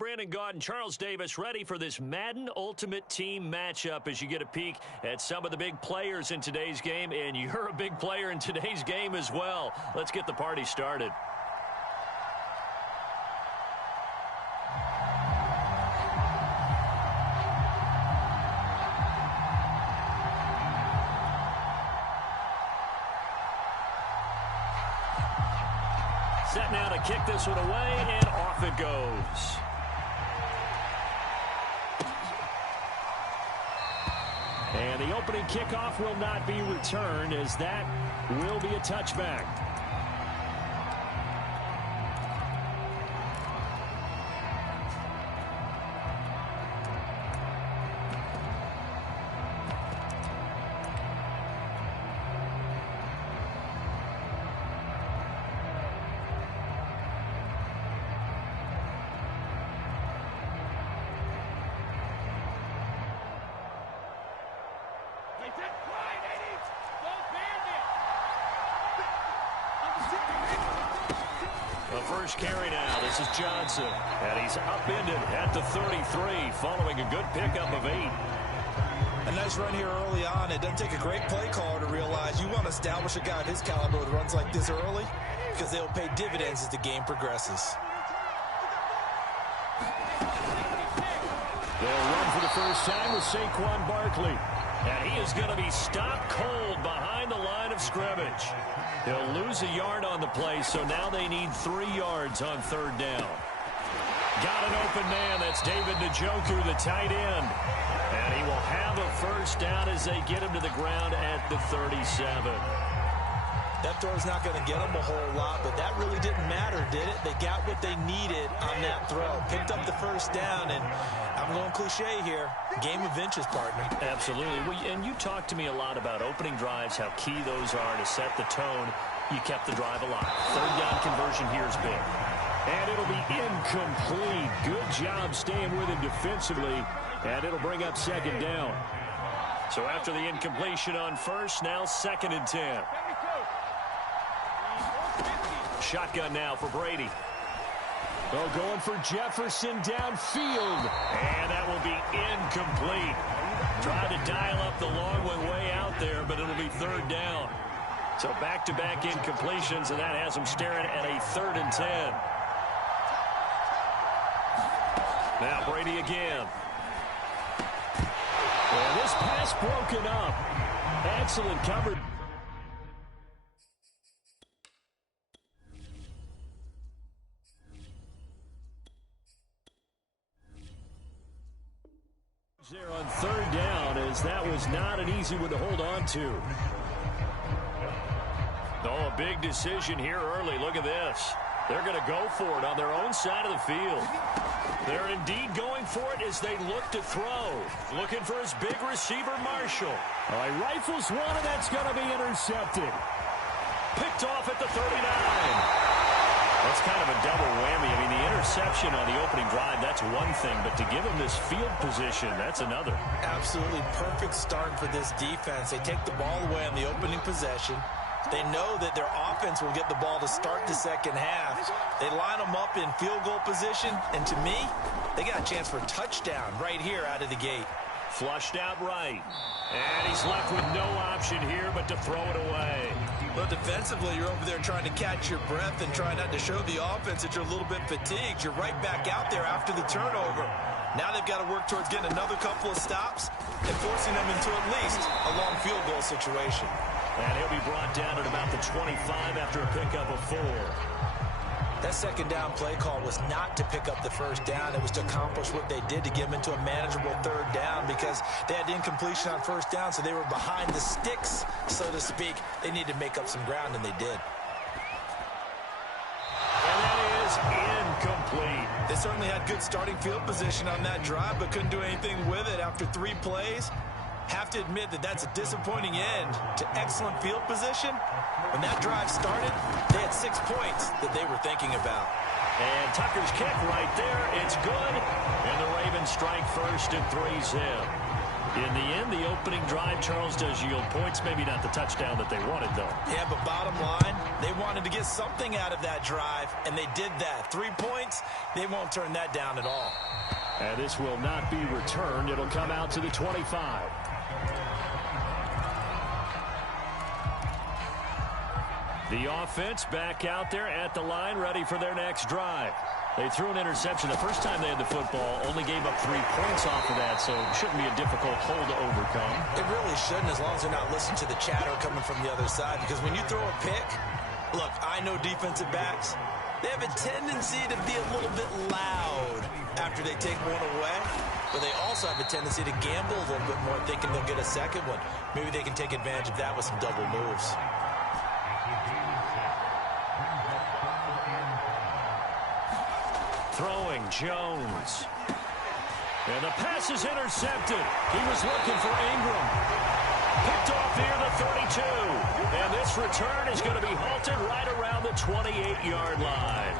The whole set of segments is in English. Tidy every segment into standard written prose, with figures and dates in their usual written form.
Brandon Gaudin, Charles Davis, ready for this Madden Ultimate Team matchup as you get a peek at some of the big players in today's game, and you're a big player in today's game as well. Let's get the party started. Set now to kick this one away, and off it goes. And the opening kickoff will not be returned, as that will be a touchback. First carry now. This is Johnson. And he's upended at the 33 following a good pickup of 8. A nice run here early on. It doesn't take a great play caller to realize you want to establish a guy of his caliber with runs like this early because they'll pay dividends as the game progresses. They'll run for the first time with Saquon Barkley. And he is going to be stopped cold behind the line of scrimmage. He'll lose a yard on the play, so now they need 3 yards on third down. Got an open man. That's David Njoku, the tight end. And he will have a first down as they get him to the ground at the 37. That throw's not going to get them a whole lot, but that really didn't matter, did it? They got what they needed on that throw. Picked up the first down, and I'm going cliche here. Game of inches, partner. Absolutely. Well, and you talked to me a lot about opening drives, how key those are to set the tone. You kept the drive alive. Third down conversion here is big. And it'll be incomplete. Good job staying with him defensively, and it'll bring up second down. So after the incompletion on first, now 2nd and 10. Shotgun now for Brady. Oh, going for Jefferson downfield. And that will be incomplete. Tried to dial up the long one way out there, but it'll be third down. So back-to-back incompletions, and that has them staring at a 3rd and 10. Now Brady again. And this pass broken up. Excellent coverage. There on third down, as that was not an easy one to hold on to. Oh, a big decision here early. Look at this. They're going to go for it on their own side of the field. They're indeed going for it as they look to throw. Looking for his big receiver, Marshall. All right, rifles one, and that's going to be intercepted. Picked off at the 39. That's kind of a double whammy. I mean, the interception on the opening drive, that's one thing, but to give him this field position, that's another. Absolutely perfect start for this defense. They take the ball away on the opening possession. They know that their offense will get the ball to start the second half. They line them up in field goal position, and to me, they got a chance for a touchdown right here out of the gate. Flushed out right. And he's left with no option here but to throw it away. But defensively, you're over there trying to catch your breath and try not to show the offense that you're a little bit fatigued. You're right back out there after the turnover. Now they've got to work towards getting another couple of stops and forcing them into at least a long field goal situation. And he'll be brought down at about the 25 after a pickup of 4. That second down play call was not to pick up the first down. It was to accomplish what they did to get them into a manageable third down because they had incompletion on first down, so they were behind the sticks, so to speak. They needed to make up some ground, and they did. And that is incomplete. They certainly had good starting field position on that drive, but couldn't do anything with it after 3 plays. Have to admit that that's a disappointing end to excellent field position. When that drive started, they had 6 points that they were thinking about. And Tucker's kick right there. It's good. And the Ravens strike first and 3 zip. In the end, the opening drive, Charles, does yield points. Maybe not the touchdown that they wanted, though. Yeah, but bottom line, they wanted to get something out of that drive, and they did that. 3 points, they won't turn that down at all. And this will not be returned. It'll come out to the 25. The offense back out there at the line, ready for their next drive. They threw an interception the first time they had the football, only gave up 3 points off of that, so it shouldn't be a difficult hole to overcome. It really shouldn't, as long as they're not listening to the chatter coming from the other side, because when you throw a pick, look, I know defensive backs, they have a tendency to be a little bit loud after they take one away, but they also have a tendency to gamble a little bit more, thinking they'll get a second one. Maybe they can take advantage of that with some double moves. Throwing Jones. And the pass is intercepted. He was looking for Ingram. Picked off near the 32. And this return is going to be halted right around the 28-yard line.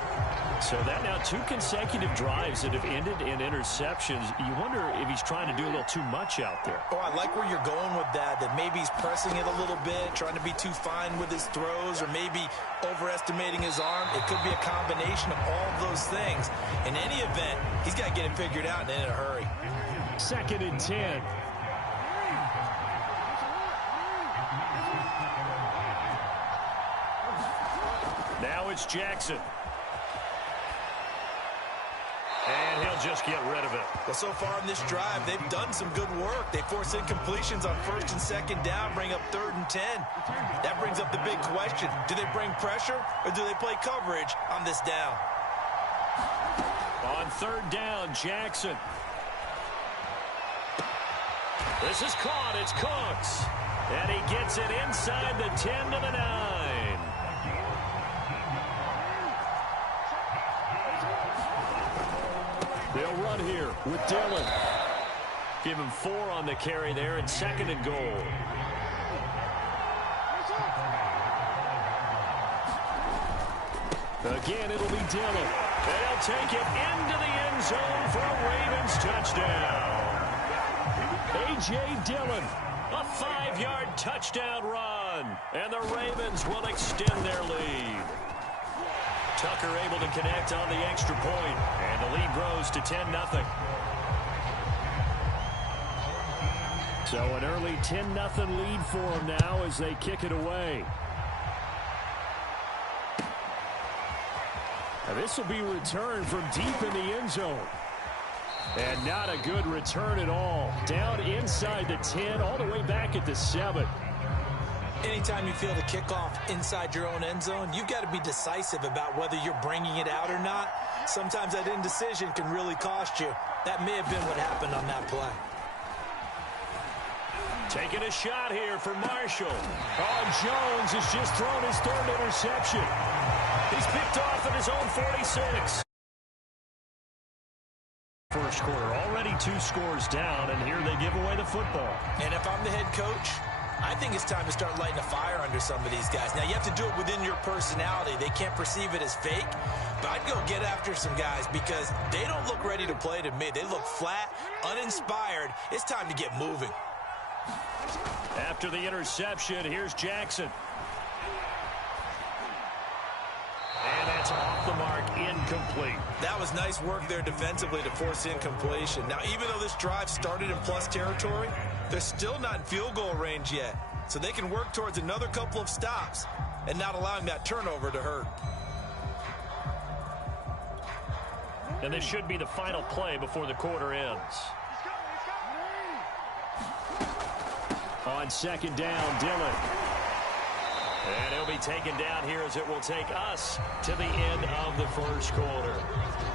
So that now 2 consecutive drives that have ended in interceptions. You wonder if he's trying to do a little too much out there. Oh, I like where you're going with that maybe he's pressing it a little bit, trying to be too fine with his throws, or maybe overestimating his arm. It could be a combination of all of those things. In any event, he's got to get it figured out and in a hurry. 2nd and 10. Now it's Jackson. And he'll just get rid of it. Well, so far in this drive, they've done some good work. They force incompletions on 1st and 2nd down, bring up 3rd and 10. That brings up the big question. Do they bring pressure, or do they play coverage on this down? On 3rd down, Jackson. This is caught. It's Cooks. And he gets it inside the 10 to the 9. They'll run here with Dillon. Give him 4 on the carry there, and 2nd and goal. Again, it'll be Dillon. They'll take it into the end zone for a Ravens touchdown. A.J. Dillon, a 5-yard touchdown run, and the Ravens will extend their lead. Tucker able to connect on the extra point, and the lead grows to 10-0. So an early 10-0 lead for them now as they kick it away. Now this will be returned from deep in the end zone. And not a good return at all. Down inside the 10, all the way back at the 7. Anytime you feel the kickoff inside your own end zone, you've got to be decisive about whether you're bringing it out or not. Sometimes that indecision can really cost you. That may have been what happened on that play. Taking a shot here for Marshall. Oh, Jones has just thrown his 3rd interception. He's picked off at his own 46. First quarter, already 2 scores down, and here they give away the football. And if I'm the head coach, I think it's time to start lighting a fire under some of these guys. Now, you have to do it within your personality. They can't perceive it as fake, but I'd go get after some guys because they don't look ready to play to me. They look flat, uninspired. It's time to get moving. After the interception, here's Jackson. And that's off the mark, incomplete. That was nice work there defensively to force incompletion. Now, even though this drive started in plus territory, they're still not in field goal range yet. So they can work towards another couple of stops and not allowing that turnover to hurt. And this should be the final play before the quarter ends. On 2nd down, Dillon. And he'll be taken down here as it will take us to the end of the first quarter.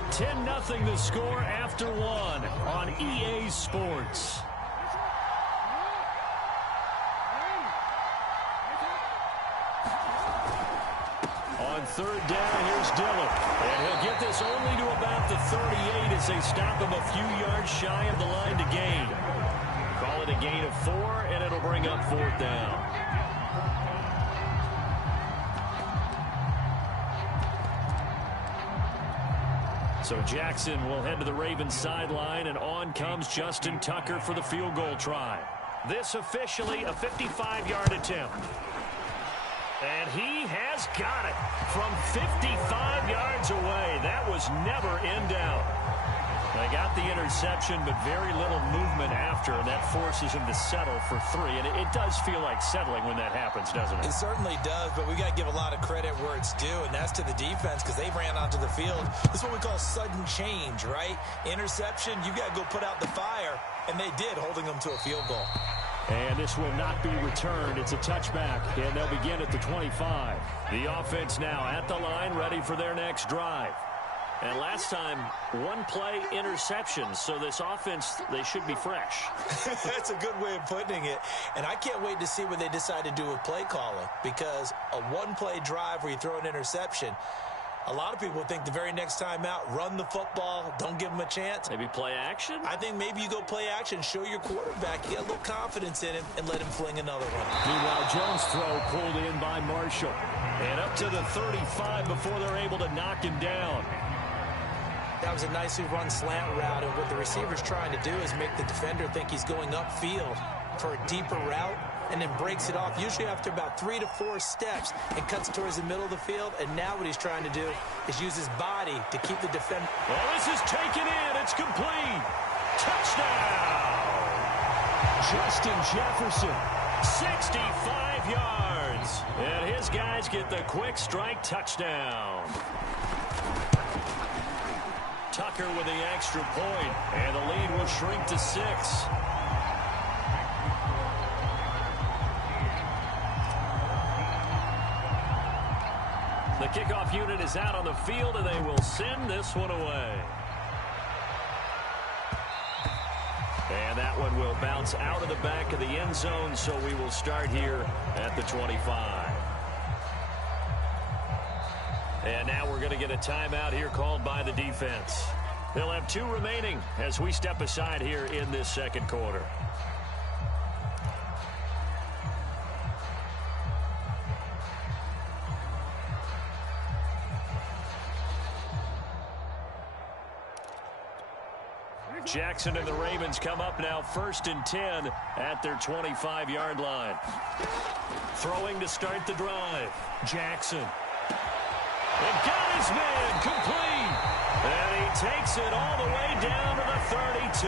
10-0 the score after 1 on EA Sports. On 3rd down, here's Dillon. And he'll get this only to about the 38 as they stop him a few yards shy of the line to gain. Call it a gain of 4, and it'll bring up 4th down. So Jackson will head to the Ravens sideline, and on comes Justin Tucker for the field goal try. This officially a 55-yard attempt. And he has got it from 55 yards away. That was never in doubt. They got the interception, but very little movement after, and that forces him to settle for 3. And it does feel like settling when that happens, doesn't it? It certainly does, but we got to give a lot of credit where it's due, and that's to the defense because they ran onto the field. This is what we call sudden change, right? Interception, you got to go put out the fire, and they did, holding them to a field goal. And this will not be returned. It's a touchback, and they'll begin at the 25. The offense now at the line, ready for their next drive. And last time, one play interception, so this offense, they should be fresh. That's a good way of putting it. And I can't wait to see what they decide to do with play calling, because a one-play drive where you throw an interception, a lot of people think the very next time out, run the football, don't give them a chance. Maybe play action? I think maybe you go play action, show your quarterback, you get a little confidence in him, and let him fling another one. Meanwhile, Jones' throw pulled in by Marshall. And up to the 35 before they're able to knock him down. That was a nicely run slant route, and what the receiver's trying to do is make the defender think he's going upfield for a deeper route, and then breaks it off, usually after about 3 to 4 steps, and cuts towards the middle of the field. And now what he's trying to do is use his body to keep the defender. Well, this is taken in. It's complete. Touchdown! Justin Jefferson, 65 yards. And his guys get the quick strike touchdown. Tucker with the extra point, and the lead will shrink to 6. The kickoff unit is out on the field, and they will send this one away. And that one will bounce out of the back of the end zone, so we will start here at the 25. And now we're going to get a timeout here called by the defense. They'll have 2 remaining as we step aside here in this second quarter. Jackson and the Ravens come up now 1st and 10 at their 25-yard line. Throwing to start the drive. Jackson. And got his man complete. And he takes it all the way down to the 32.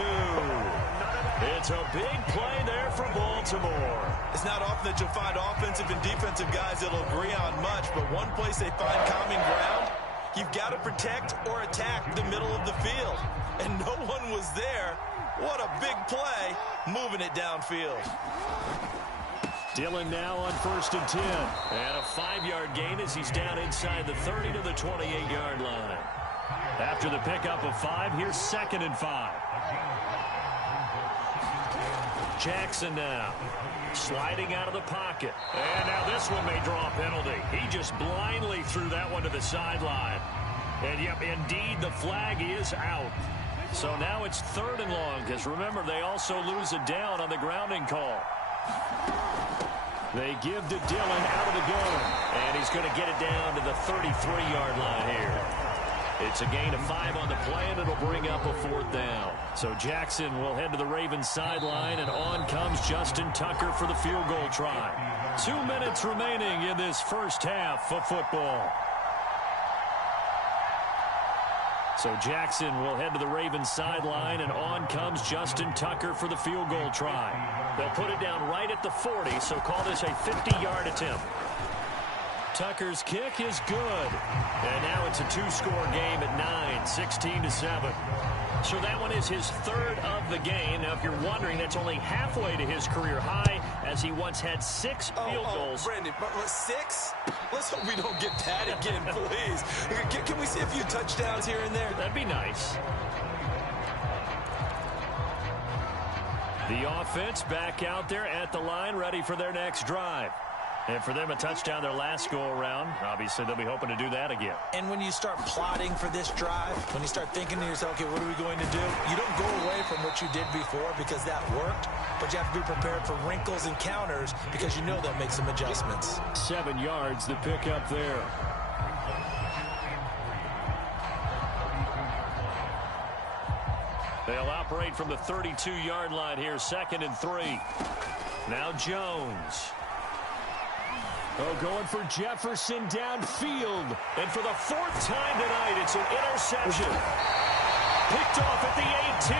It's a big play there for Baltimore. It's not often that you'll find offensive and defensive guys that'll agree on much, but one place they find common ground, you've got to protect or attack the middle of the field. And no one was there. What a big play, moving it downfield. Dillon now on 1st and 10. And a 5-yard gain as he's down inside the 30 to the 28-yard line. After the pickup of 5, here's 2nd and 5. Jackson now sliding out of the pocket. And now this one may draw a penalty. He just blindly threw that one to the sideline. And yep, indeed, the flag is out. So now it's 3rd and long, because remember, they also lose a down on the grounding call. They give to Dillon out of the gun, and he's going to get it down to the 33-yard line here. It's a gain of 5 on the play, and it'll bring up a 4th down. So Jackson will head to the Ravens sideline, and on comes Justin Tucker for the field goal try. 2 minutes remaining in this first half of football. So Jackson will head to the Ravens sideline, and on comes Justin Tucker for the field goal try. They'll put it down right at the 40, so call this a 50-yard attempt. Tucker's kick is good. And now it's a 2-score game at 9, 16-7. So that one is his 3rd of the game. Now, if you're wondering, that's only halfway to his career high, as he once had 6 field goals. Brandon, but 6? Let's hope we don't get that again, please. Can we see a few touchdowns here and there? That'd be nice. The offense back out there at the line, ready for their next drive. And for them, a touchdown their last go-around. Obviously, they'll be hoping to do that again. And when you start plotting for this drive, when you start thinking to yourself, okay, what are we going to do? You don't go away from what you did before because that worked, but you have to be prepared for wrinkles and counters because you know they'll make some adjustments. 7 yards, the pickup there. They'll operate from the 32-yard line here, 2nd and 3. Now Jones. Oh, going for Jefferson downfield. And for the 4th time tonight, it's an interception. Picked off at the 18.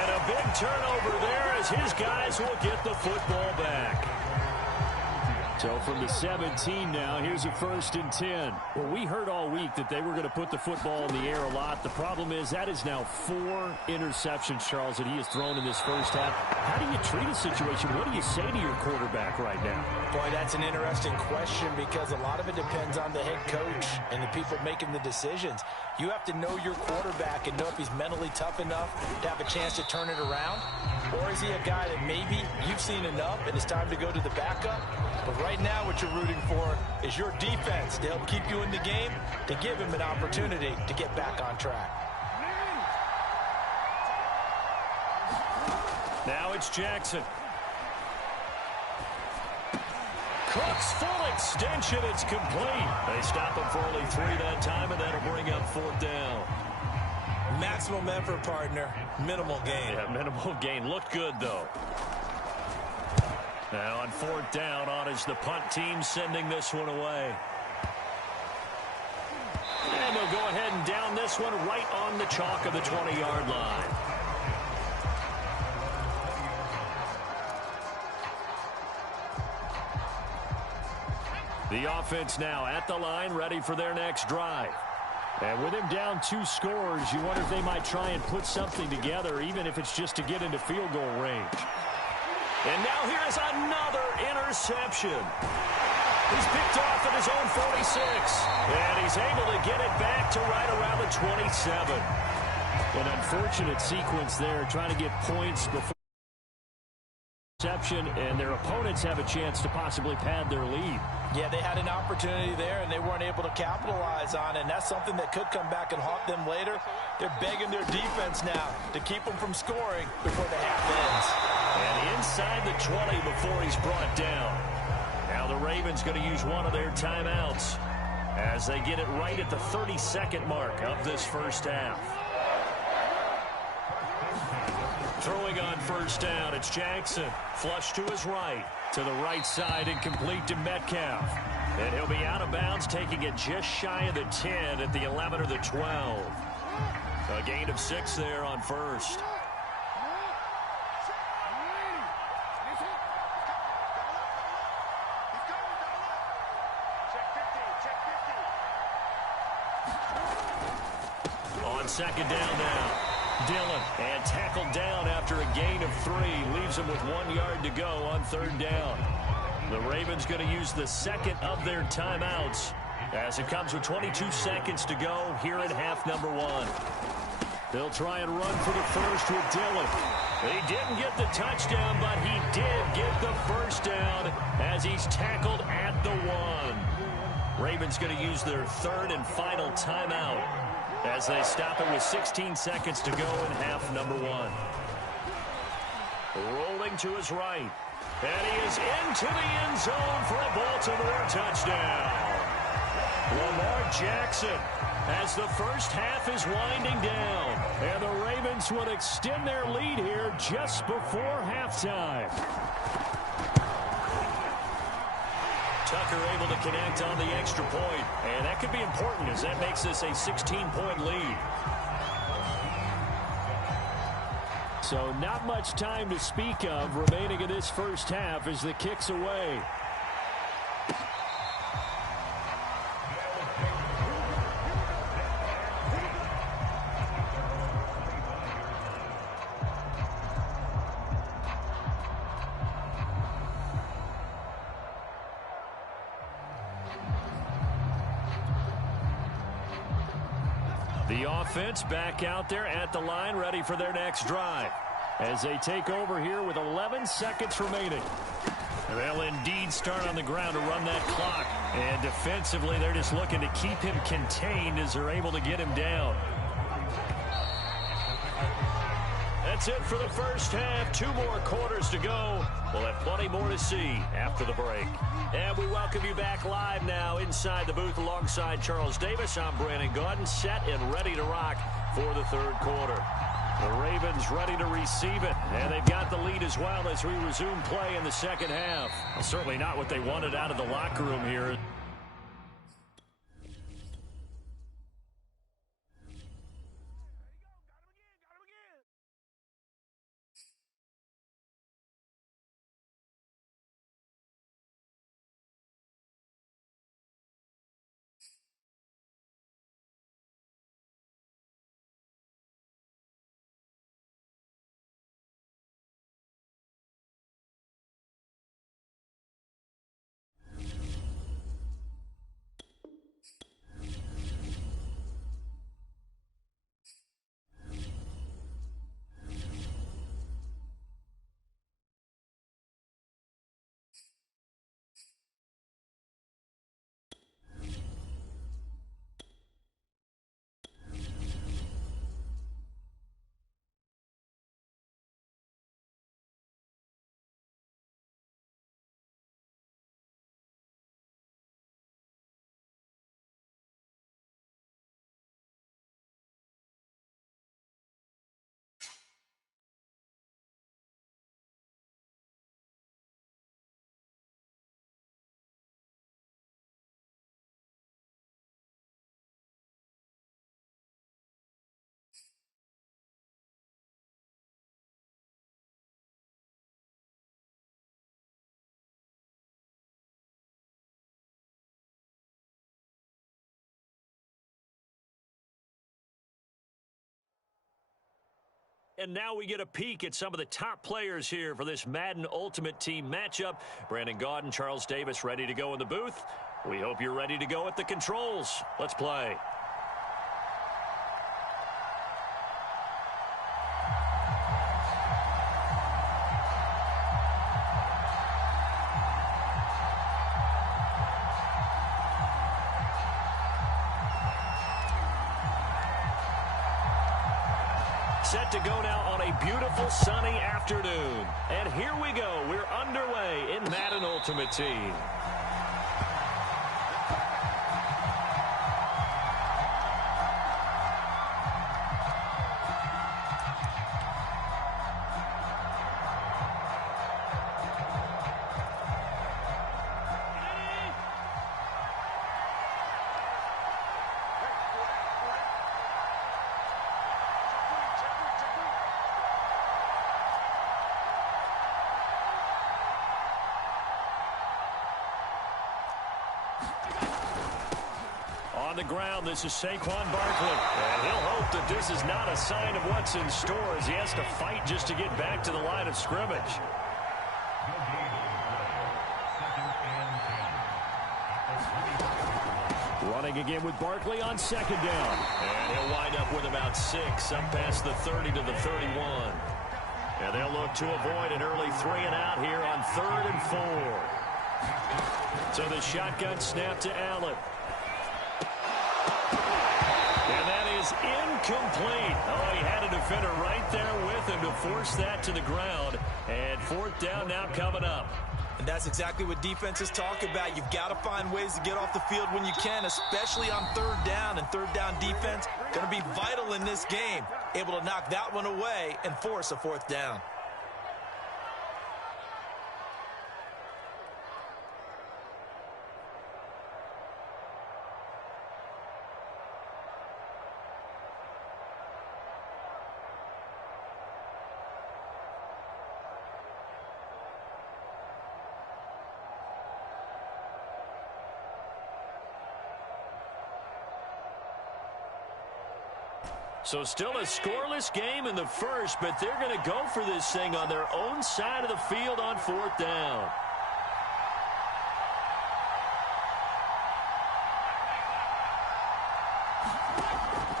And a big turnover there as his guys will get the football back. So from the 17 now, here's a 1st and 10. Well, we heard all week that they were going to put the football in the air a lot. The problem is that is now 4 interceptions, Charles, that he has thrown in this first half. How do you treat a situation? What do you say to your quarterback right now? Boy, that's an interesting question because a lot of it depends on the head coach and the people making the decisions. You have to know your quarterback and know if he's mentally tough enough to have a chance to turn it around. Or is he a guy that maybe you've seen enough and it's time to go to the backup? But right now what you're rooting for is your defense to help keep you in the game, to give him an opportunity to get back on track. Now it's Jackson. Cooks full extension. It's complete. They stop him for only 3 that time, and that'll bring up 4th down. Maximum effort, partner. Minimal gain. Yeah, minimal gain. Looked good, though. Now on 4th down, on is the punt team sending this one away. And they'll go ahead and down this one right on the chalk of the 20-yard line. The offense now at the line, ready for their next drive. And with him down 2 scores, you wonder if they might try and put something together, even if it's just to get into field goal range. And now here's another interception. He's picked off at his own 46. And he's able to get it back to right around the 27. An unfortunate sequence there, trying to get points before interception, and their opponents have a chance to possibly pad their lead. Yeah, they had an opportunity there, and they weren't able to capitalize on it, and that's something that could come back and haunt them later. They're begging their defense now to keep them from scoring before the half ends. And inside the 20 before he's brought down. Now the Ravens going to use one of their timeouts as they get it right at the 32nd mark of this first half. Throwing on 1st down, it's Jackson. Flush to his right. To the right side and complete to Metcalf. And he'll be out of bounds, taking it just shy of the 10 at the 11 or the 12. A gain of 6 there on 1st. On 2nd down now. Dillon, and tackled down after a gain of 3. Leaves him with 1 yard to go on 3rd down. The Ravens going to use the 2nd of their timeouts as it comes with 22 seconds to go here in half number 1. They'll try and run for the first with Dillon. He didn't get the touchdown, but he did get the first down as he's tackled at the 1. Ravens going to use their 3rd and final timeout as they stop it with 16 seconds to go in half number 1. Rolling to his right. And he is into the end zone for a Baltimore touchdown. Lamar Jackson, as the first half is winding down. And the Ravens will extend their lead here just before halftime. Tucker able to connect on the extra point, and that could be important as that makes this a 16-point lead. So not much time to speak of remaining in this first half as the kick's away. The offense back out there at the line, ready for their next drive as they take over here with 11 seconds remaining. They'll indeed start on the ground to run that clock. And defensively, they're just looking to keep him contained as they're able to get him down. That's it for the first half. 2 more quarters to go. We'll have plenty more to see after the break. And we welcome you back live now inside the booth alongside Charles Davis. I'm Brandon Gaudin, set and ready to rock for the 3rd quarter. The Ravens ready to receive it. And they've got the lead as well as we resume play in the second half. Well, certainly not what they wanted out of the locker room here. And now we get a peek at some of the top players here for this Madden Ultimate Team matchup. Brandon Gaudin, Charles Davis ready to go in the booth. We hope you're ready to go at the controls. Let's play. Set to go now on a beautiful sunny afternoon. And here we go. We're underway in Madden Ultimate Team. On the ground, this is Saquon Barkley. And he'll hope that this is not a sign of what's in store as he has to fight just to get back to the line of scrimmage. Running again with Barkley on second down. And he'll wind up with about 6 up past the 30 to the 31. And they'll look to avoid an early 3-and-out here on 3rd and 4. So the shotgun snap to Allen. And that is incomplete. Oh, he had a defender right there with him to force that to the ground. And 4th down now coming up. And that's exactly what defenses talk about. You've got to find ways to get off the field when you can, especially on 3rd down. And 3rd down defense going to be vital in this game. Able to knock that one away and force a 4th down. So still a scoreless game in the first, but they're going to go for this thing on their own side of the field on 4th down.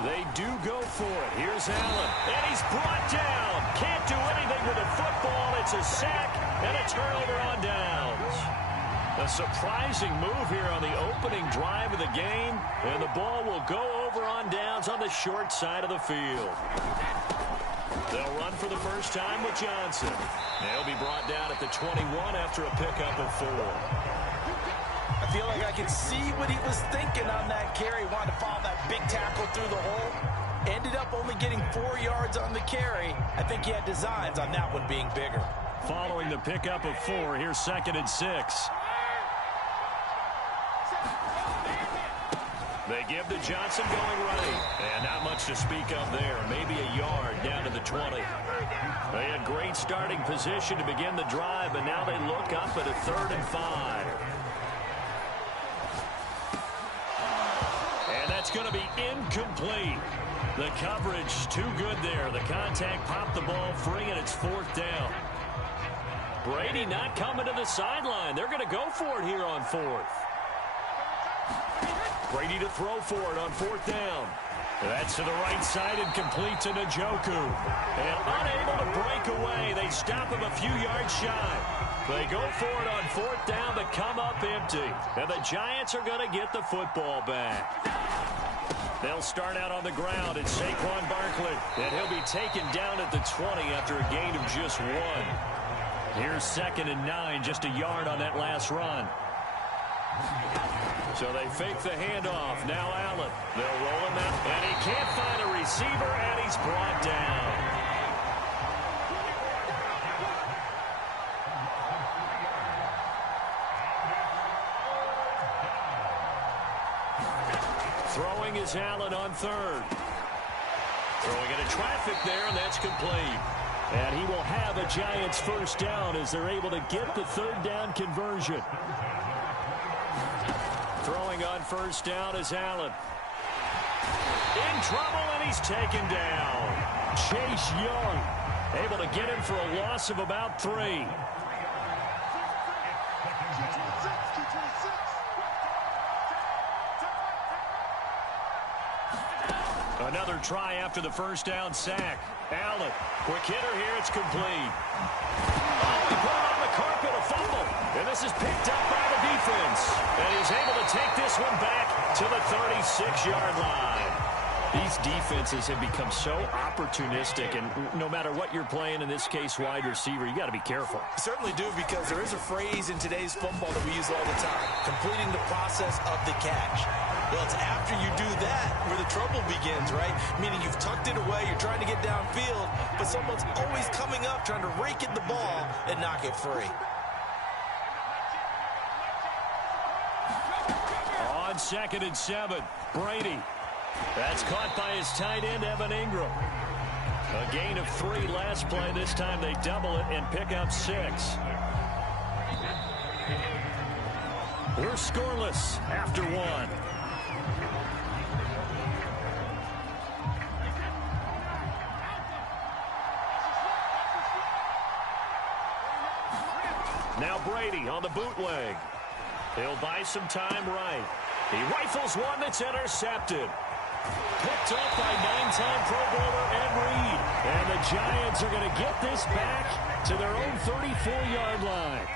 They do go for it. Here's Allen, and he's brought down. Can't do anything with the football. It's a sack and a turnover on downs. A surprising move here on the opening drive of the game, and the ball will go over on downs on the short side of the field. They'll run for the first time with Johnson. They'll be brought down at the 21 after a pickup of 4. I feel like I could see what he was thinking on that carry. Wanted to follow that big tackle through the hole. Ended up only getting 4 yards on the carry. I think he had designs on that one being bigger. Following the pickup of 4, here's 2nd and 6. They give to Johnson going right. And not much to speak of there. Maybe a yard down to the 20. They had great starting position to begin the drive, but now they look up at a 3rd and 5. And that's going to be incomplete. The coverage too good there. The contact popped the ball free, and it's 4th down. Brady not coming to the sideline. They're going to go for it here on 4th. Brady to throw for it on 4th down. That's to the right side and complete to Njoku. And unable to break away. They stop him a few yards shy. They go for it on 4th down, but come up empty. And the Giants are going to get the football back. They'll start out on the ground. It's Saquon Barkley. And he'll be taken down at the 20 after a gain of just 1. Here's 2nd and 9, just a yard on that last run. So they fake the handoff. Now Allen. They'll roll him out. And he can't find a receiver, and he's brought down. Throwing is Allen on 3rd. Throwing into traffic there, and that's complete. And he will have a Giants 1st down as they're able to get the 3rd down conversion. Throwing on 1st down is Allen. In trouble, and he's taken down. Chase Young able to get him for a loss of about 3. Another try after the 1st down sack. Allen, quick hitter here, it's complete. Oh, he put it on the carpet, a fumble. And this is picked up by the defense. And he's able to take this one back to the 36-yard line. These defenses have become so opportunistic, and no matter what you're playing, in this case wide receiver, you got to be careful. You certainly do, because there is a phrase in today's football that we use all the time: completing the process of the catch. Well, it's after you do that where the trouble begins, right? Meaning you've tucked it away, you're trying to get downfield, but someone's always coming up trying to rake at the ball and knock it free. On 2nd and 7, Brady. That's caught by his tight end, Evan Ingram. A gain of 3 last play. This time they double it and pick up 6. We're scoreless after 1. Now Brady on the bootleg. He'll buy some time right. He rifles one that's intercepted. Picked up by 9-time Pro Bowler Ed Reed. And the Giants are going to get this back to their own 34-yard line.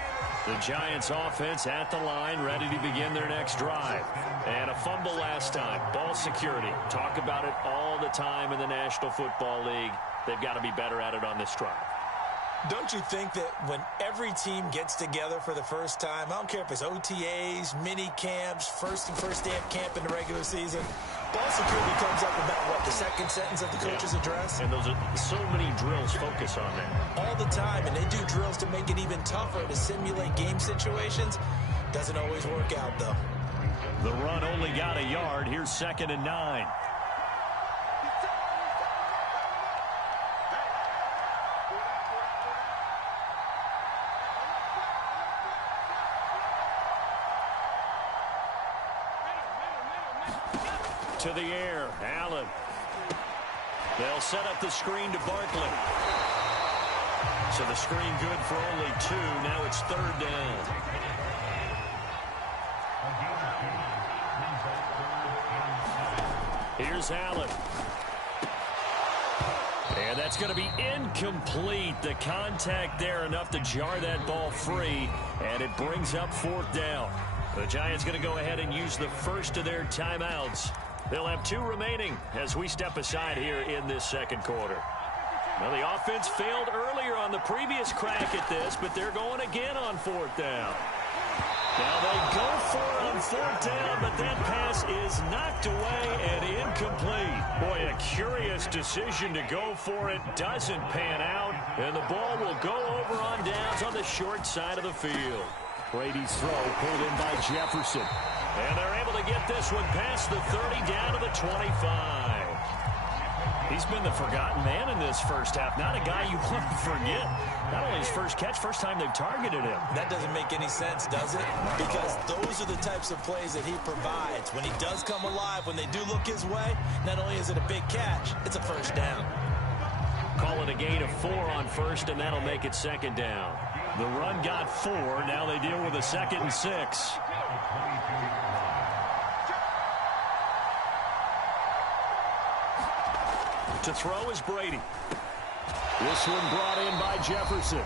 The Giants offense at the line, ready to begin their next drive. And a fumble last time. Ball security. Talk about it all the time in the National Football League. They've got to be better at it on this drive. Don't you think that when every team gets together for the first time, I don't care if it's OTAs, mini camps, first day of camp in the regular season, ball security comes up about, what, the second sentence of the coach's address? And those are so many drills focus on that. All the time, and they do drills to make it even tougher to simulate game situations. Doesn't always work out, though. The run only got a yard. Here's 2nd and 9. To the air, Allen. They'll set up the screen to Barkley. So the screen good for only 2. Now it's 3rd down. Here's Allen. And that's going to be incomplete. The contact there enough to jar that ball free. And it brings up 4th down. The Giants going to go ahead and use the first of their timeouts. They'll have 2 remaining as we step aside here in this second quarter. Well, the offense failed earlier on the previous crack at this, but they're going again on 4th down. Now they go for it on fourth down, but that pass is knocked away and incomplete. Boy, a curious decision to go for it. Doesn't pan out, and the ball will go over on downs on the short side of the field. Brady's throw pulled in by Jefferson. And they're able to get this one past the 30 down to the 25. He's been the forgotten man in this first half. Not a guy you want to forget. Not only his first catch, first time they've targeted him. That doesn't make any sense, does it? Because those are the types of plays that he provides. When he does come alive, when they do look his way, not only is it a big catch, it's a first down. Call it a gain of 4 on first, and that'll make it second down. The run got 4. Now they deal with a 2nd and 6. To throw is Brady. This one brought in by Jefferson.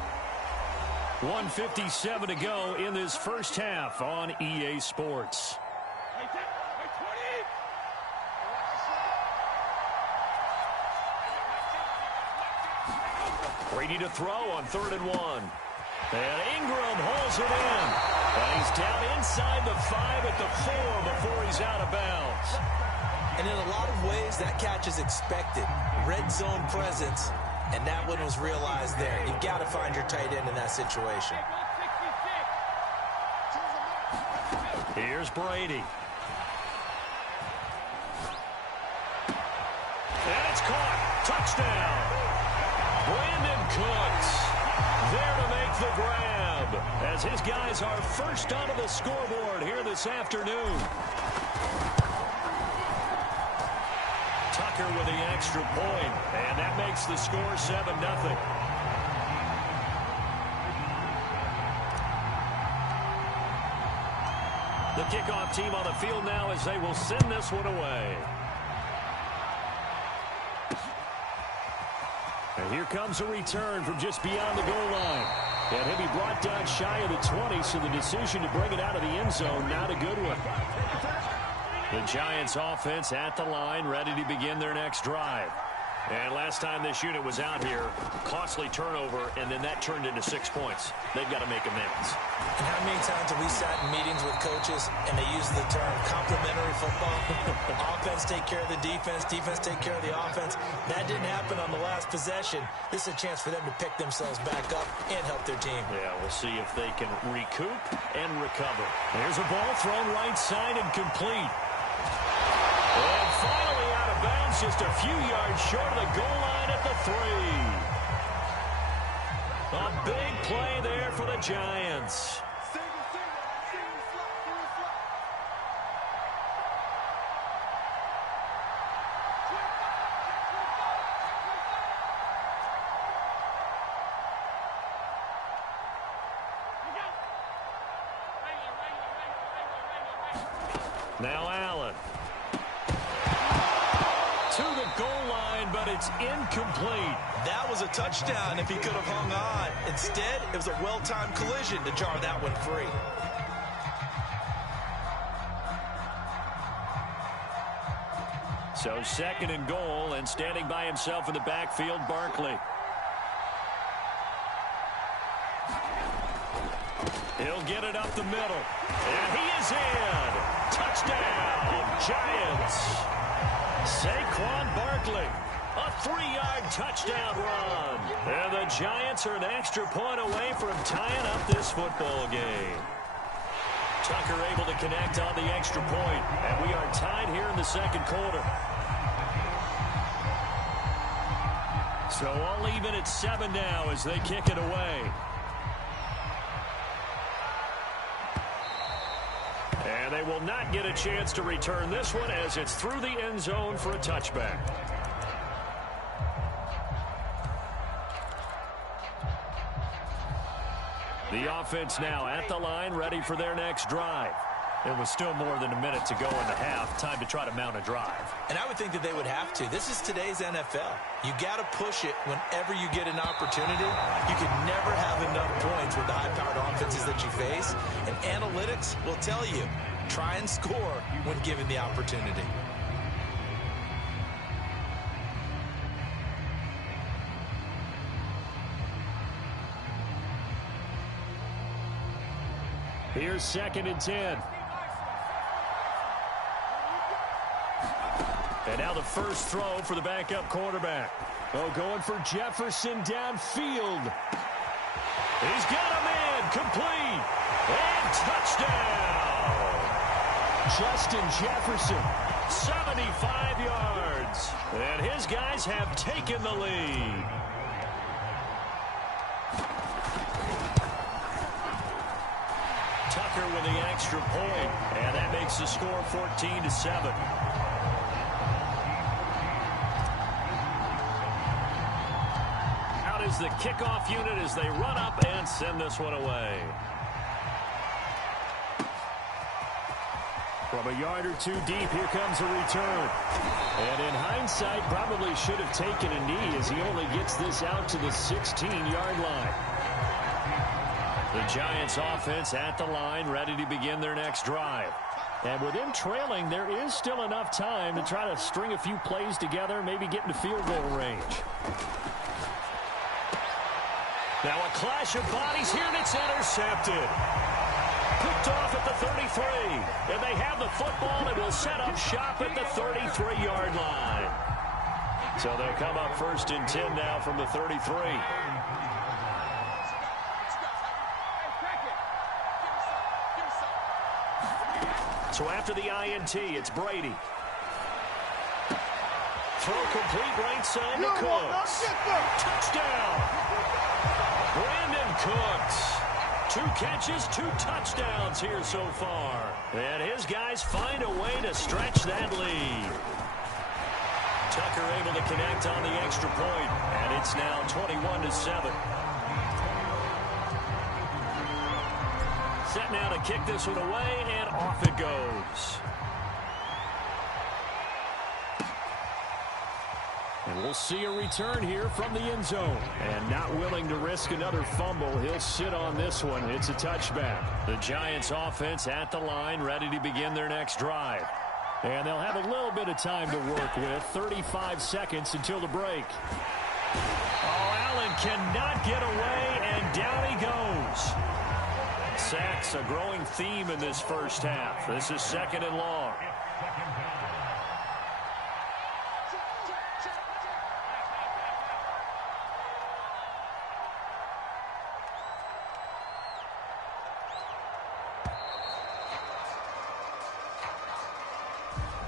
1:57 to go in this first half on EA Sports. Brady to throw on 3rd and 1. And Ingram holds it in. And he's down inside the 5 at the 4 before he's out of bounds. And in a lot of ways, that catch is expected. Red zone presence, and that one was realized there. You've got to find your tight end in that situation. Here's Brady. And it's caught. Touchdown. Brandon Cooks there to make the grab as his guys are first onto the scoreboard here this afternoon. Tucker with the extra point, and that makes the score 7-0. The kickoff team on the field now as they will send this one away. And here comes a return from just beyond the goal line. And he'll be brought down shy of the 20, so the decision to bring it out of the end zone, not a good one. The Giants offense at the line, ready to begin their next drive. And last time this unit was out here, costly turnover, and then that turned into 6 points. They've got to make amends. And how many times have we sat in meetings with coaches and they use the term complementary football? Offense take care of the defense, defense take care of the offense. That didn't happen on the last possession. This is a chance for them to pick themselves back up and help their team. Yeah, we'll see if they can recoup and recover. There's a ball thrown right side and complete. And finally out of bounds, just a few yards short of the goal line at the 3. A big play there for the Giants. Now Allen. To the goal line, but it's incomplete. That was a touchdown if he could have hung on. Instead, it was a well-timed collision to jar that one free. So 2nd and goal, and standing by himself in the backfield, Barkley. He'll get it up the middle. And he is in. Touchdown, Giants. Saquon Barkley, a 3-yard touchdown run. And the Giants are an extra point away from tying up this football game. Tucker able to connect on the extra point, and we are tied here in the 2nd quarter. So all even at 7 now as they kick it away. And they will not get a chance to return this one as it's through the end zone for a touchback. The offense now at the line, ready for their next drive. It was still more than a minute to go in the half. Time to try to mount a drive. And I would think that they would have to. This is today's NFL. You got to push it whenever you get an opportunity. You can never have enough points with the high-powered offenses that you face. And analytics will tell you, try and score when given the opportunity. Here's 2nd and 10. And now the first throw for the backup quarterback. Oh, going for Jefferson downfield. He's got him in. Complete. And touchdown. Justin Jefferson, 75 yards. And his guys have taken the lead. Tucker with the extra point. And that makes the score 14-7. Is the kickoff unit as they run up and send this one away. From a yard or two deep, here comes a return. And in hindsight, probably should have taken a knee as he only gets this out to the 16-yard line. The Giants offense at the line, ready to begin their next drive. And with them trailing, there is still enough time to try to string a few plays together, maybe get into field goal range. Now a clash of bodies here, and it's intercepted. Picked off at the 33. And they have the football and will set up shop at the 33-yard line. So they'll come up 1st and 10 now from the 33. So after the INT, it's Brady. Throw complete right side to Cooks. Touchdown! Brandon Cooks. 2 catches, 2 touchdowns here so far. And his guys find a way to stretch that lead. Tucker able to connect on the extra point, and it's now 21-7. Set now to kick this one away, and off it goes. And we'll see a return here from the end zone. And not willing to risk another fumble, he'll sit on this one. It's a touchback. The Giants offense at the line, ready to begin their next drive. And they'll have a little bit of time to work with. 35 seconds until the break. Oh, Allen cannot get away, and down he goes. Sacks, a growing theme in this first half. This is 2nd and long.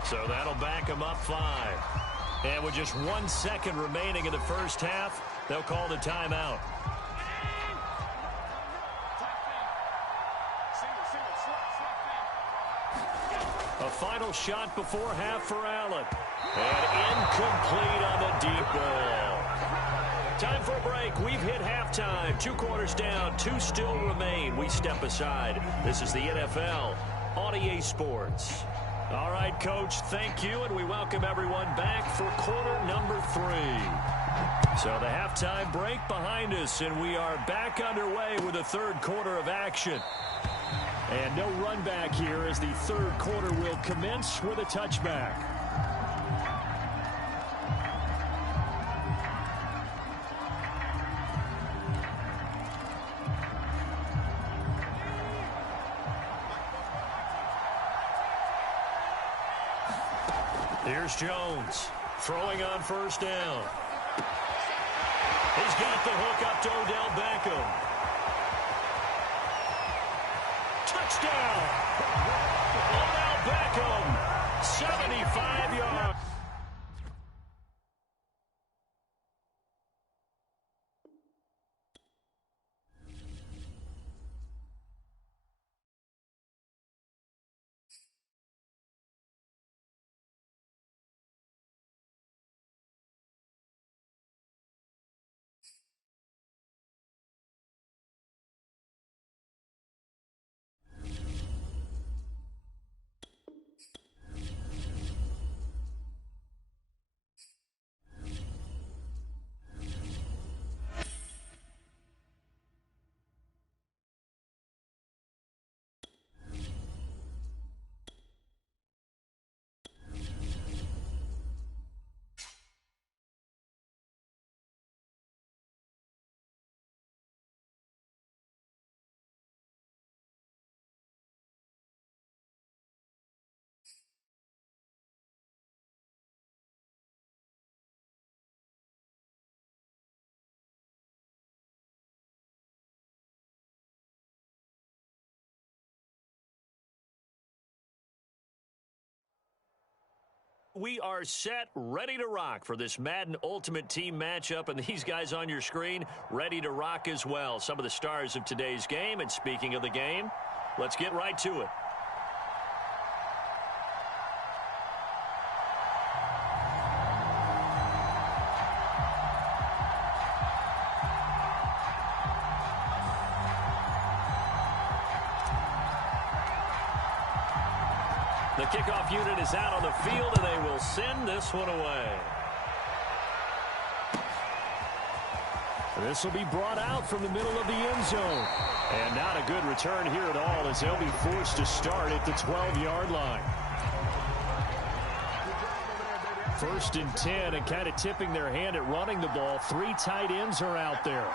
So that'll back them up 5. And with just 1 second remaining in the first half, they'll call the timeout. A final shot before half for Allen. And incomplete on the deep ball. Time for a break. We've hit halftime. 2 quarters down. 2 still remain. We step aside. This is the NFL on EA Sports. All right, Coach, thank you, and we welcome everyone back for quarter number 3. So the halftime break behind us, and we are back underway with the 3rd quarter of action. And no run back here as the 3rd quarter will commence with a touchback. Here's Jones, throwing on 1st down. He's got the hook up to Odell Beckham. Touchdown! Odell Beckham, 75 yards. We are set, ready to rock for this Madden Ultimate Team matchup, and these guys on your screen ready to rock as well. Some of the stars of today's game, and speaking of the game, let's get right to it. The kickoff unit is out on the field, and they will send this one away. This will be brought out from the middle of the end zone. And not a good return here at all, as they'll be forced to start at the 12-yard line. 1st and 10, and kind of tipping their hand at running the ball. 3 tight ends are out there.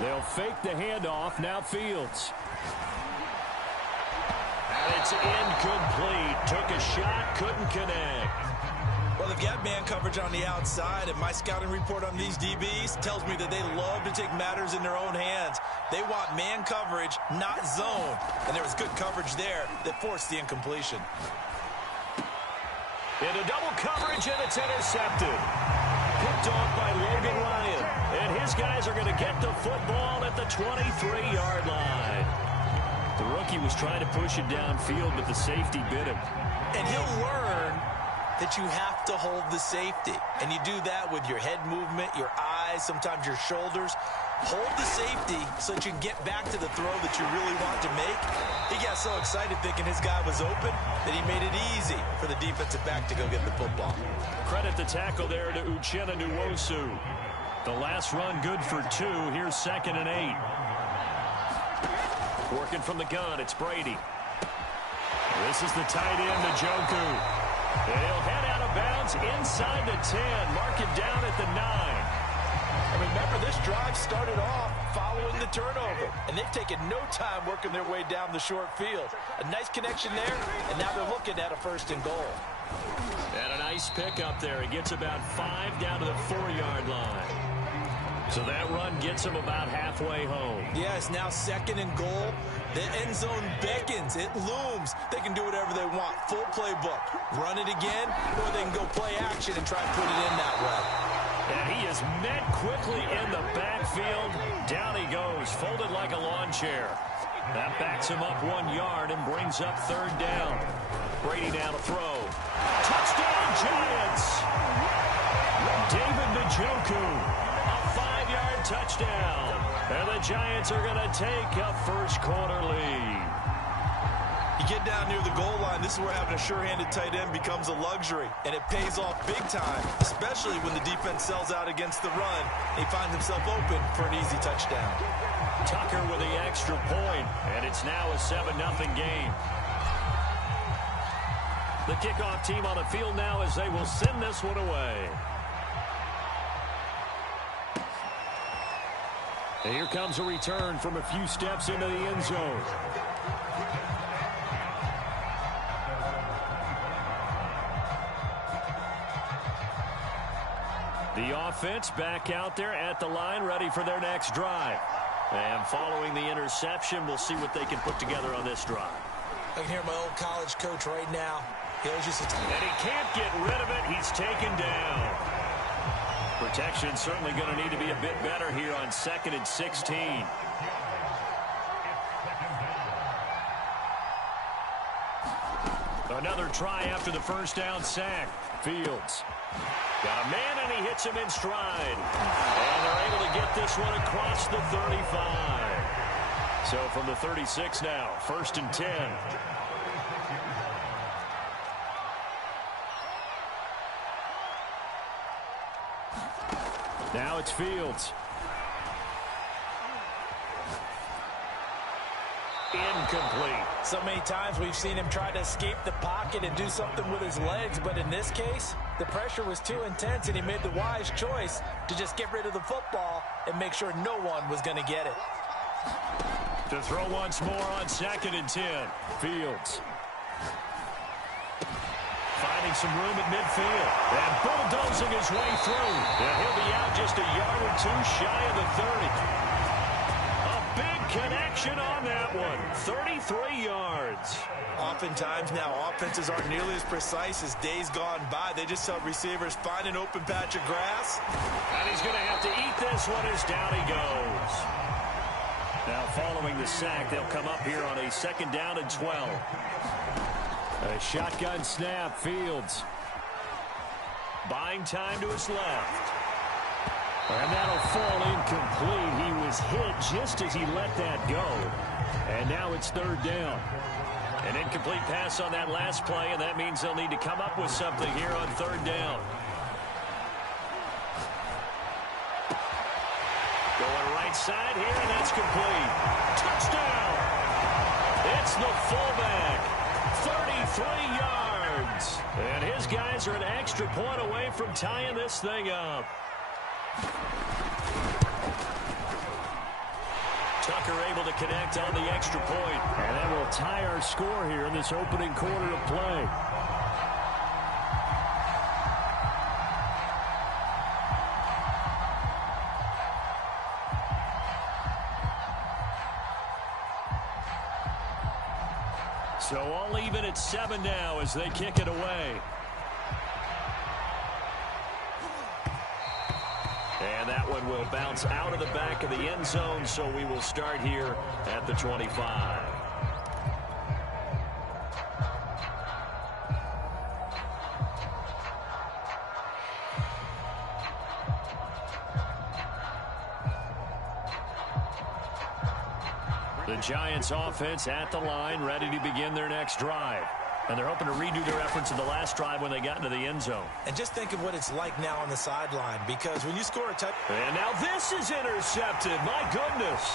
They'll fake the handoff. Now Fields. And it's incomplete. Took a shot, couldn't connect. Well, they've got man coverage on the outside, and my scouting report on these DBs tells me that they love to take matters in their own hands. They want man coverage, not zone. And there was good coverage there that forced the incompletion. Into double coverage, and it's intercepted. Picked off by Logan Ryan. And his guys are going to get the football at the 23-yard line. The rookie was trying to push it downfield, but the safety bit him. And he'll learn that you have to hold the safety. And you do that with your head movement, your eyes, sometimes your shoulders. Hold the safety so that you can get back to the throw that you really want to make. He got so excited thinking his guy was open that he made it easy for the defensive back to go get the football. Credit the tackle there to Uchenna Nwosu. The last run good for 2. Here's 2nd and 8. Working from the gun, it's Brady. This is the tight end, Njoku. He'll head out of bounds inside the 10. Mark it down at the 9. And remember, this drive started off following the turnover, and they've taken no time working their way down the short field. A nice connection there, and now they're looking at a 1st and goal. And a nice pickup there. He gets about 5 down to the 4-yard line. So that run gets him about halfway home. Yeah, it's now 2nd and goal. The end zone beckons. It looms. They can do whatever they want. Full playbook. Run it again, or they can go play action and try and put it in that way. And he is met quickly in the backfield. Down he goes, folded like a lawn chair. That backs him up 1 yard and brings up 3rd down. Brady now to throw. Touchdown, Giants! David Njoku, a 5-yard touchdown. And the Giants are going to take a first-quarter lead. You get down near the goal line, this is where having a sure-handed tight end becomes a luxury, and it pays off big time, especially when the defense sells out against the run. He finds himself open for an easy touchdown. Tucker with the extra point, and it's now a 7-0 game. The kickoff team on the field now as they will send this one away. And here comes a return from a few steps into the end zone. The offense back out there at the line, ready for their next drive. And following the interception, we'll see what they can put together on this drive. I can hear my old college coach right now. He owes you some time. And he can't get rid of it. He's taken down. Protection certainly going to need to be a bit better here on 2nd and 16. Another try after the first down sack. Fields. Got a man, and he hits him in stride. And they're able to get this one across the 35. So from the 36 now, 1st and 10. Now it's Fields. Incomplete. So many times we've seen him try to escape the pocket and do something with his legs, but in this case, the pressure was too intense, and he made the wise choice to just get rid of the football and make sure no one was going to get it. To throw once more on 2nd and 10. Fields. Finding some room at midfield. And bulldozing his way through. And he'll be out just a yard or two shy of the 30. A big connection on that one. 33 yards. Oftentimes now, offenses aren't nearly as precise as days gone by. They just tell receivers, find an open patch of grass. And he's going to have to eat this one as down he goes. Now following the sack, they'll come up here on a 2nd down and 12. A shotgun snap, Fields. Buying time to his left. And that'll fall incomplete. He was hit just as he let that go. And now it's 3rd down. An incomplete pass on that last play, and that means they'll need to come up with something here on 3rd down. Going right side here, and that's complete. Touchdown! It's the fullback. 33 yards. And his guys are an extra point away from tying this thing up. Tucker able to connect on the extra point. And that will tie our score here in this opening quarter of play. So all even at 7 now as they kick it away. And that one will bounce out of the back of the end zone, so we will start here at the 25. The Giants offense at the line, ready to begin their next drive. And they're hoping to redo their efforts in the last drive when they got into the end zone. And just think of what it's like now on the sideline, because when you score a touchdown. And now this is intercepted. My goodness.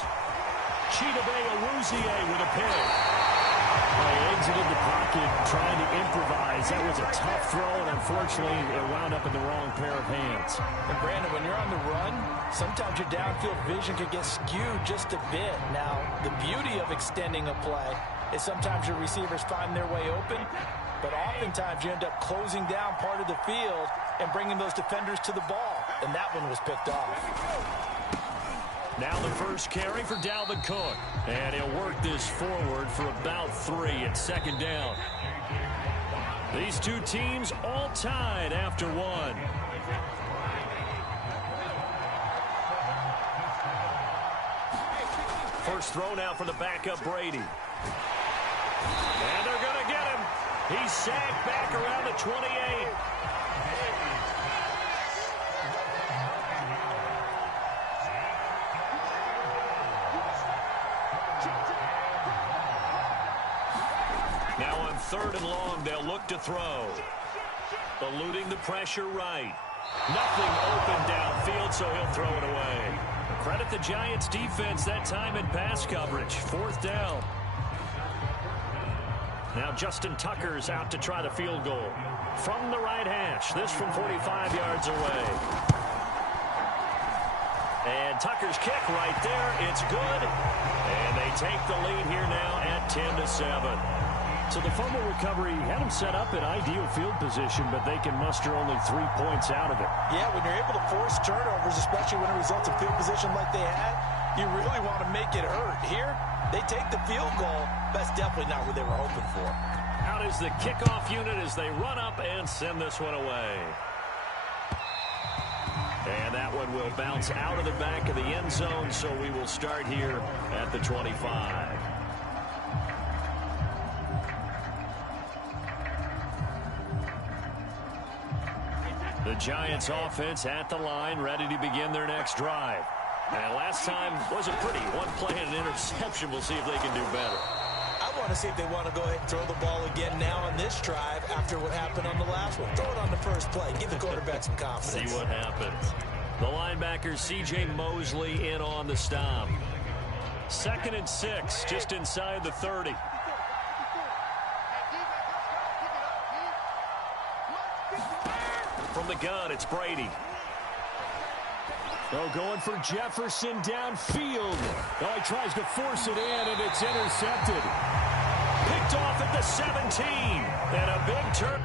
Chidobe Awuzie with a pick. They exited the pocket trying to improvise. That was a tough throw, and unfortunately it wound up in the wrong pair of hands. And Brandon, when you're on the run, sometimes your downfield vision can get skewed just a bit. Now, the beauty of extending a play is sometimes your receivers find their way open, but oftentimes you end up closing down part of the field and bringing those defenders to the ball, and that one was picked off. Now the first carry for Dalvin Cook, and he'll work this forward for about 3 at 2nd down. These two teams all tied after 1. First throw now for the backup Brady. And they're going to get him. He's sacked back around the 28. Now on 3rd and long, they'll look to throw. Eluding the pressure right. Nothing open downfield, so he'll throw it away. Credit the Giants defense that time in pass coverage. 4th down. Now Justin Tucker's out to try the field goal. From the right hash. This from 45 yards away. And Tucker's kick right there. It's good. And they take the lead here now at 10-7. So the fumble recovery had them set up in ideal field position, but they can muster only 3 points out of it. Yeah, when you're able to force turnovers, especially when it results in field position like they had, you really want to make it hurt. Here, they take the field goal. That's definitely not what they were hoping for. Out is the kickoff unit as they run up and send this one away. And that one will bounce out of the back of the end zone, so we will start here at the 25. The Giants offense at the line, ready to begin their next drive. And last time wasn't pretty. One play and an interception. We'll see if they can do better. I want to see if they want to go ahead and throw the ball again now on this drive after what happened on the last one. Throw it on the first play. Give the quarterback some confidence. See what happens. The linebacker, C.J. Mosley, in on the stop. 2nd and 6, just inside the 30. From the gun, it's Brady. Oh, going for Jefferson downfield. Oh, he tries to force it in, and it's intercepted. Picked off at the 17. And a big turn.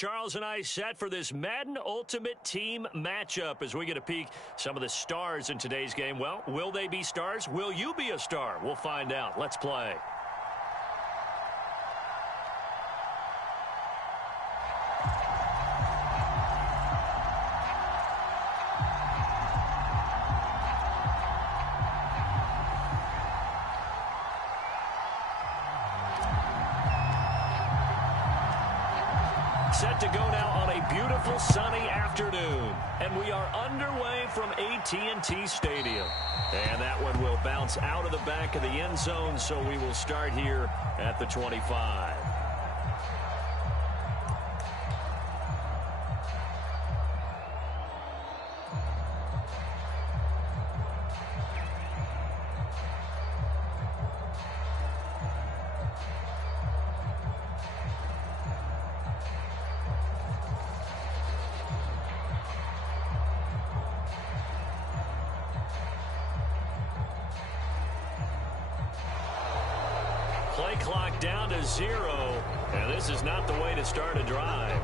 Charles and I set for this Madden Ultimate Team matchup as we get a peek some of the stars in today's game. Well, will they be stars? Will you be a star? We'll find out. Let's play. Set to go now on a beautiful sunny afternoon. And we are underway from AT&T Stadium. And that one will bounce out of the back of the end zone, so we will start here at the 25. Play clock down to 0, and this is not the way to start a drive.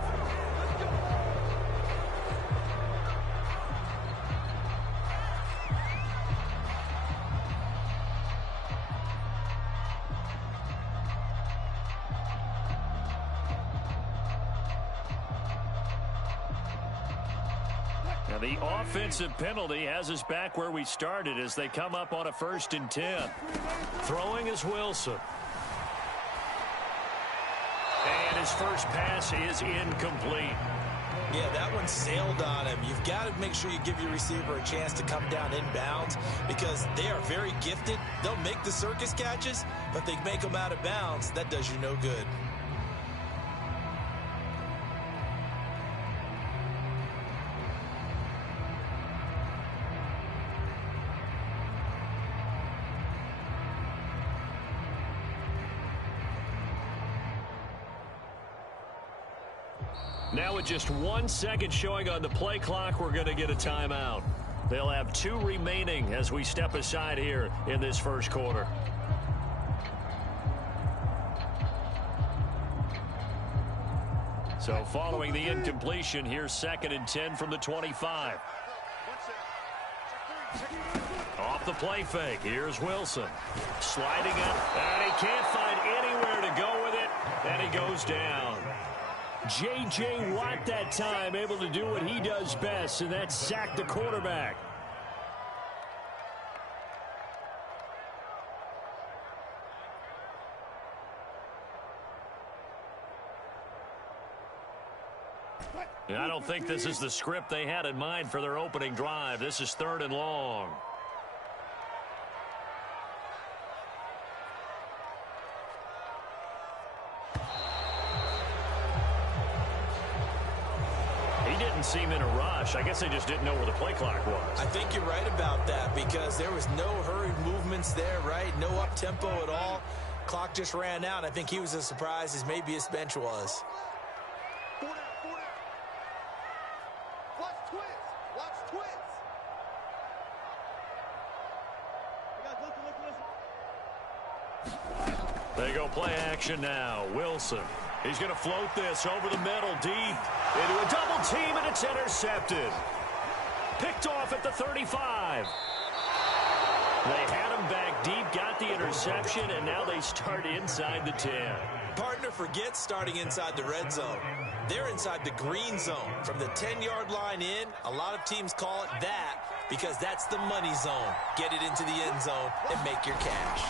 Now the offensive penalty has us back where we started as they come up on a 1st and 10. Throwing is Wilson. And his first pass is incomplete. Yeah, that one sailed on him. You've got to make sure you give your receiver a chance to come down inbounds because they are very gifted. They'll make the circus catches, but they make them out of bounds. That does you no good. Now with just 1 second showing on the play clock, we're going to get a timeout. They'll have 2 remaining as we step aside here in this first quarter. So following the incompletion, here's 2nd and 10 from the 25. Off the play fake, here's Wilson. Sliding up, and he can't find anywhere to go with it, and he goes down. J.J. Watt that time able to do what he does best, and that's sack the quarterback. I don't think this is the script they had in mind for their opening drive. This is 3rd and long. Seem in a rush. I guess they just didn't know where the play clock was. I think you're right about that because there was no hurried movements there, right? No up-tempo at all. Clock just ran out. I think he was as surprised as maybe his bench was. Watch twins. They go play action now. Wilson. He's going to float this over the middle deep into a double team, and it's intercepted. Picked off at the 35. They had him back deep, got the interception, and now they start inside the 10. Partner forgets starting inside the red zone. They're inside the green zone. From the 10-yard line in, a lot of teams call it that because that's the money zone. Get it into the end zone and make your cash.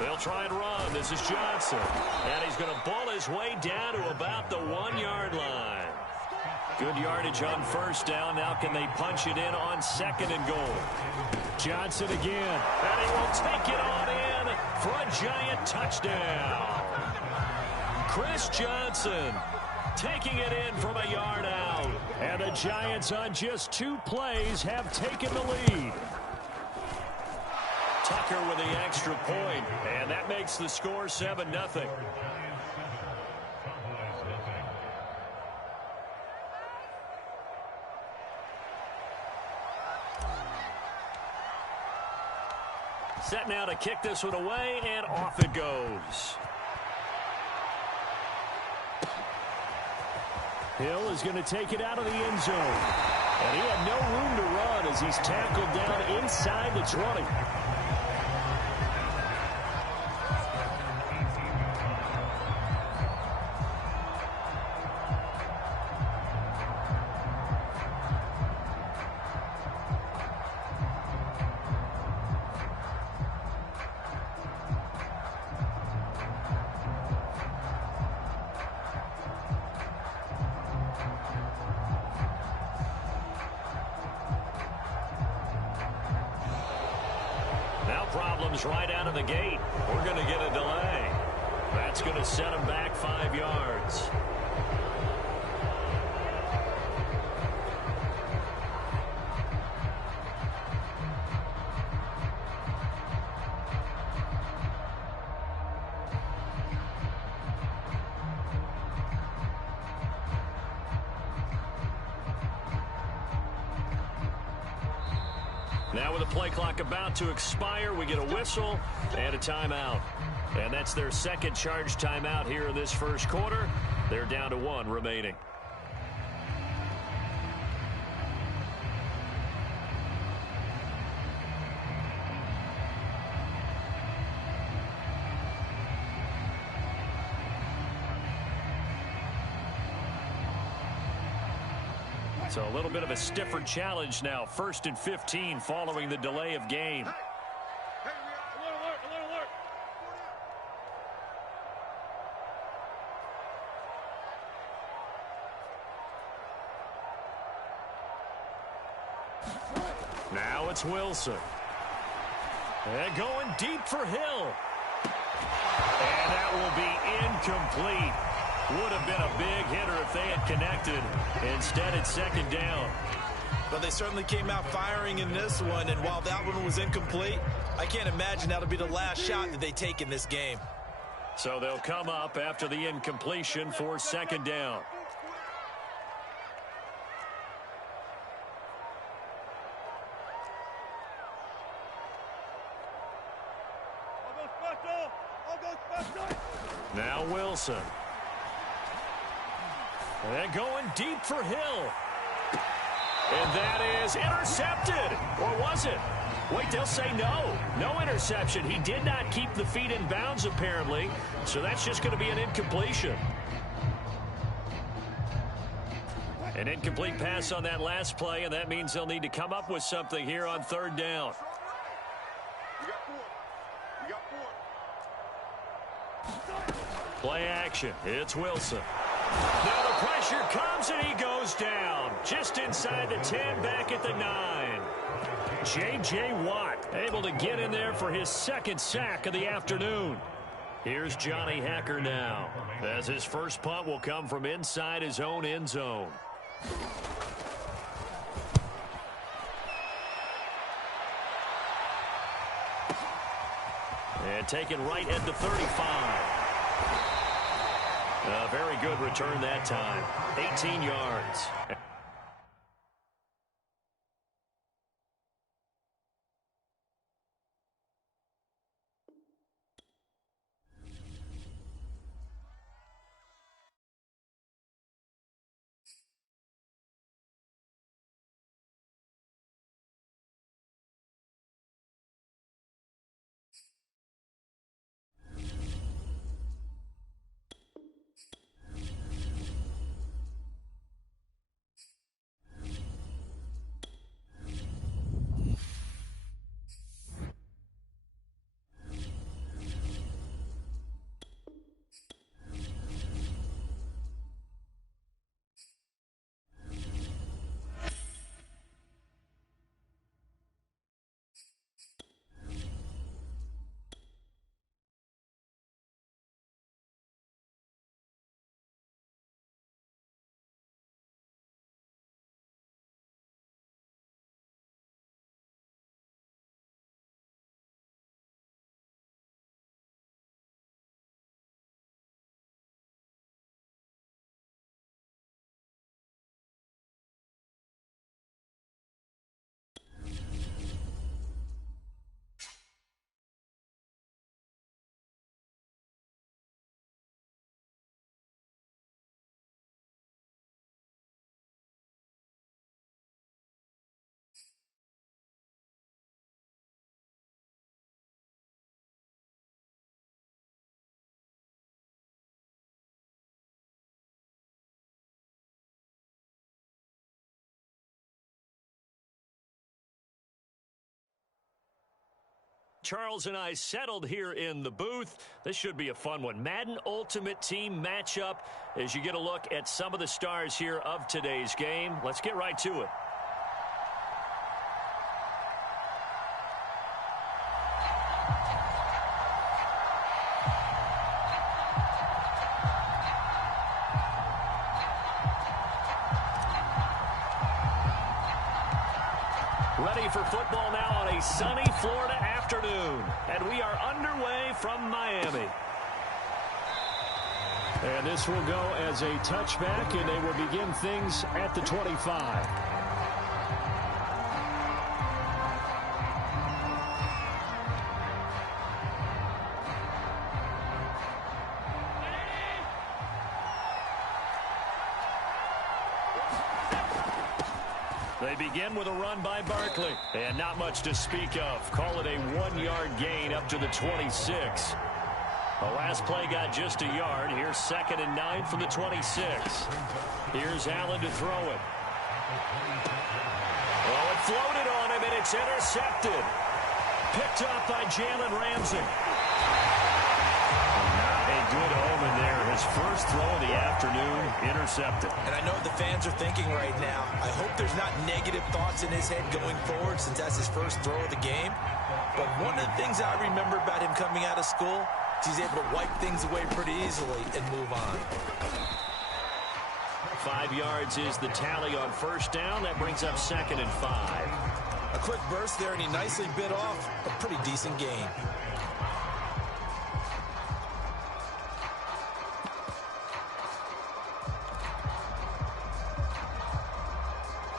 They'll try and run. This is Johnson. And he's going to bull his way down to about the 1-yard line. Good yardage on 1st down. Now can they punch it in on 2nd and goal? Johnson again. And he will take it on in for a giant touchdown. Chris Johnson taking it in from a yard out. And the Giants on just 2 plays have taken the lead. Tucker with the extra point, and that makes the score 7-0. Set now to kick this one away, and off it goes. Hill is going to take it out of the end zone. And he had no room to run as he's tackled down inside the 20. Problems right out of the gate. We're going to get a delay. That's going to set him back 5 yards. Now with the play clock about to expire, we get a whistle and a timeout. And that's their second charge timeout here in this first quarter. They're down to 1 remaining. So a little bit of a stiffer challenge now. 1st and 15 following the delay of game. Now it's Wilson. And going deep for Hill. And that will be incomplete. Would have been a big hitter if they had connected. Instead, it's second down. But they certainly came out firing in this one, and while that one was incomplete, I can't imagine that'll be the last shot that they take in this game. So they'll come up after the incompletion for second down. Now Wilson. And going deep for Hill. And that is intercepted. Or was it? Wait, they'll say no. No interception. He did not keep the feet in bounds, apparently. So that's just going to be an incompletion. An incomplete pass on that last play, and that means they'll need to come up with something here on third down. Play action. It's Wilson. Now the pressure comes, and he goes down. Just inside the 10, back at the 9. J.J. Watt able to get in there for his second sack of the afternoon. Here's Johnny Hekker now, as his first punt will come from inside his own end zone. And taken right at the 35. A very good return that time. 18 yards. Charles and I settled here in the booth. This should be a fun one. Madden Ultimate Team matchup as you get a look at some of the stars here of today's game. Let's get right to it. Ready for football now on a sunny Florida afternoon. And we are underway from Miami. And this will go as a touchback, and they will begin things at the 25. They begin with a run by Barkley. And not much to speak of. Call it a 1-yard gain up to the 26. The last play got just a yard. Here's 2nd and 9 from the 26. Here's Allen to throw it. Oh, it floated on him, and it's intercepted. Picked up by Jalen Ramsey. A good omen there. His first throw of the afternoon, intercepted. And I know what the fans are thinking right now. I hope there's not negative thoughts in his head going forward since that's his first throw of the game. But one of the things I remember about him coming out of school is he's able to wipe things away pretty easily and move on. 5 yards is the tally on first down. That brings up 2nd and 5. A quick burst there, and he nicely bit off a pretty decent gain.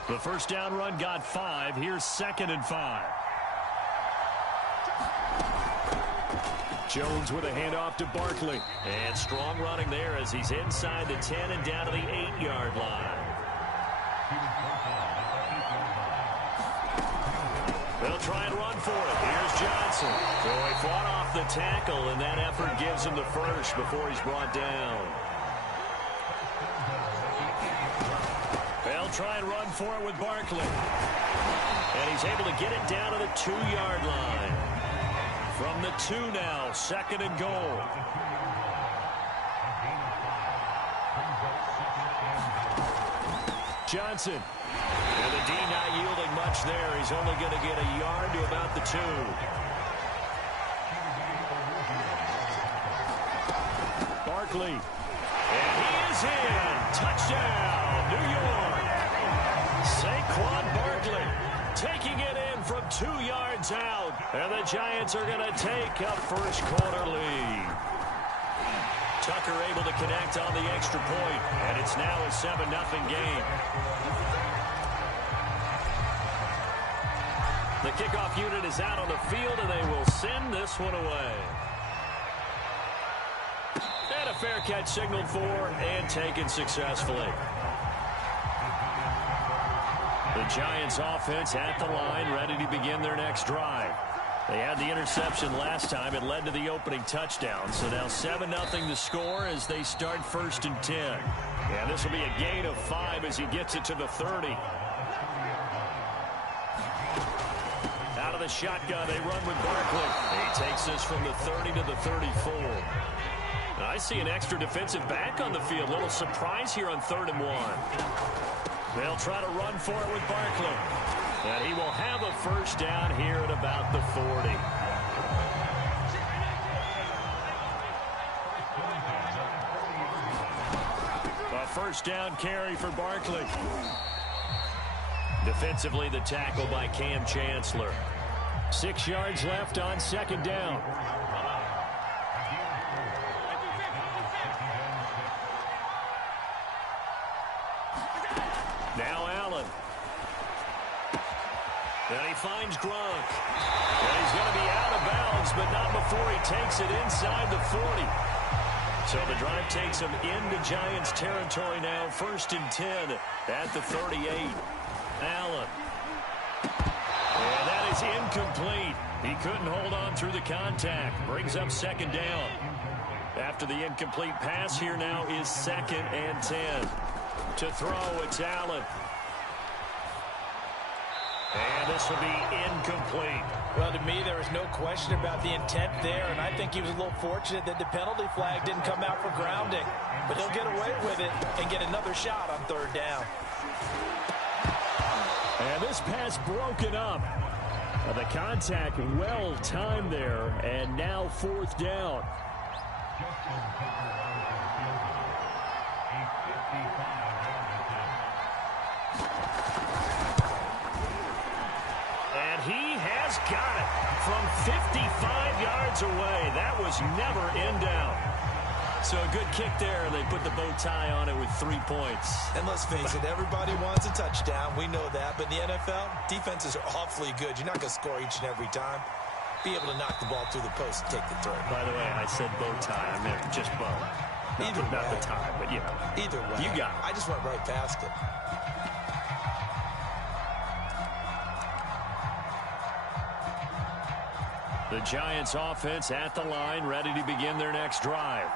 The first down run got 5. Here's 2nd and 5. Jones with a handoff to Barkley. And strong running there as he's inside the 10 and down to the 8-yard line. They'll try and run for it. Here's Johnson. So he fought off the tackle, and that effort gives him the first before he's brought down. They'll try and run for it with Barkley. And he's able to get it down to the 2-yard line. From the 2 now, 2nd and goal. Johnson. And the D not yielding much there. He's only going to get a yard to about the 2. Barkley. And he is in. Touchdown, New York. Saquon Barkley taking it in from 2 yards out. And the Giants are going to take a first quarter lead. Tucker able to connect on the extra point, and it's now a 7-0 game. The kickoff unit is out on the field, and they will send this one away. And a fair catch signaled for and taken successfully. The Giants offense at the line, ready to begin their next drive. They had the interception last time. It led to the opening touchdown. So now 7-0 the score as they start 1st and 10. And this will be a gain of 5 as he gets it to the 30. Out of the shotgun, they run with Barkley. He takes this from the 30 to the 34. And I see an extra defensive back on the field. Little surprise here on 3rd and 1. They'll try to run for it with Barkley. And he will have a first down here at about the 40. A first down carry for Barkley. Defensively, the tackle by Cam Chancellor. 6 yards left on 2nd down. Now Allen. And he finds Gronk. And he's going to be out of bounds, but not before he takes it inside the 40. So the drive takes him into Giants territory now. 1st and 10 at the 38. Allen. And that is incomplete. He couldn't hold on through the contact. Brings up 2nd down. After the incomplete pass, here now is 2nd and 10. To throw, it's Allen. And this will be incomplete. Well, to me, there was no question about the intent there, and I think he was a little fortunate that the penalty flag didn't come out for grounding. But he'll get away with it and get another shot on third down. And this pass broken up. The contact well timed there, and now fourth down. And he has got it from 55 yards away. That was never in down. So a good kick there, and they put the bow tie on it with 3 points. And let's face it, everybody wants a touchdown. We know that. But in the NFL, defenses are awfully good. You're not going to score each and every time. Be able to knock the ball through the post and take the throw. By the way, I said bow tie. I meant just bow. Not the tie, but you know. Either way. You got it. I just went right past it. The Giants offense at the line, ready to begin their next drive.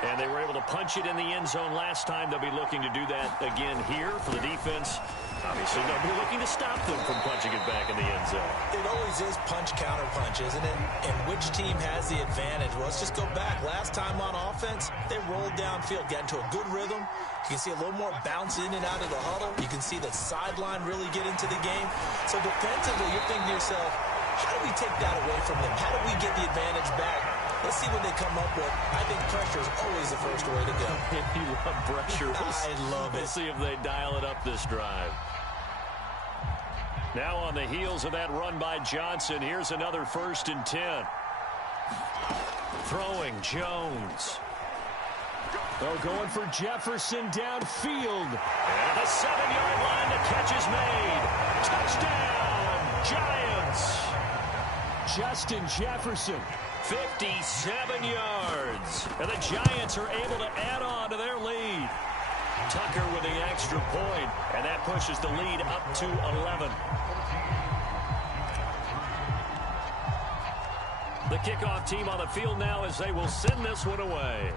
And they were able to punch it in the end zone last time. They'll be looking to do that again here for the defense. Obviously, they'll be looking to stop them from punching it back in the end zone. It always is punch-counter-punch, isn't it? And which team has the advantage? Well, let's just go back. Last time on offense, they rolled downfield, got into a good rhythm. You can see a little more bounce in and out of the huddle. You can see the sideline really get into the game. So defensively, you're thinking to yourself, how do we take that away from them? How do we get the advantage back? Let's see what they come up with. I think pressure is always the first way to go. You love pressure. I love it. We'll see if they dial it up this drive. Now on the heels of that run by Johnson, here's another 1st and 10. Throwing Jones. Oh, going for Jefferson downfield. And at the 7-yard line, the catch is made. Touchdown, Giants. Justin Jefferson. 57 yards. And the Giants are able to add on to their lead. Tucker with the extra point, and that pushes the lead up to 11. The kickoff team on the field now as they will send this one away.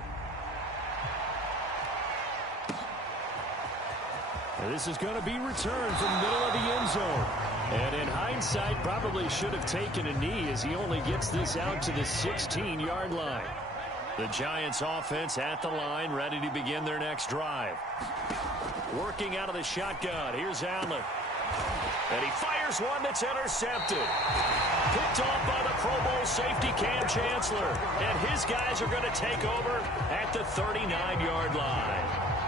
And this is going to be returned from the middle of the end zone. And in hindsight, probably should have taken a knee as he only gets this out to the 16-yard line. The Giants offense at the line, ready to begin their next drive. Working out of the shotgun. Here's Allen. And he fires one that's intercepted. Picked off by the Pro Bowl safety Cam Chancellor. And his guys are going to take over at the 39-yard line.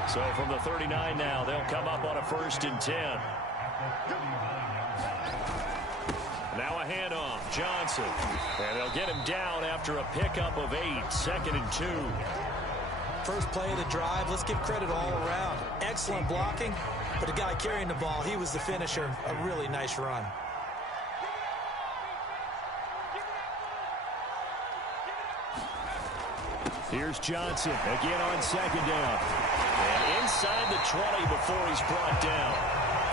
So from the 39 now, they'll come up on a 1st and 10. Now a handoff, Johnson. And they'll get him down after a pickup of 8, 2nd and 2. First play of the drive, let's give credit all around. Excellent blocking, but the guy carrying the ball, he was the finisher. A really nice run. Here's Johnson again on 2nd down. And inside the 20 before he's brought down.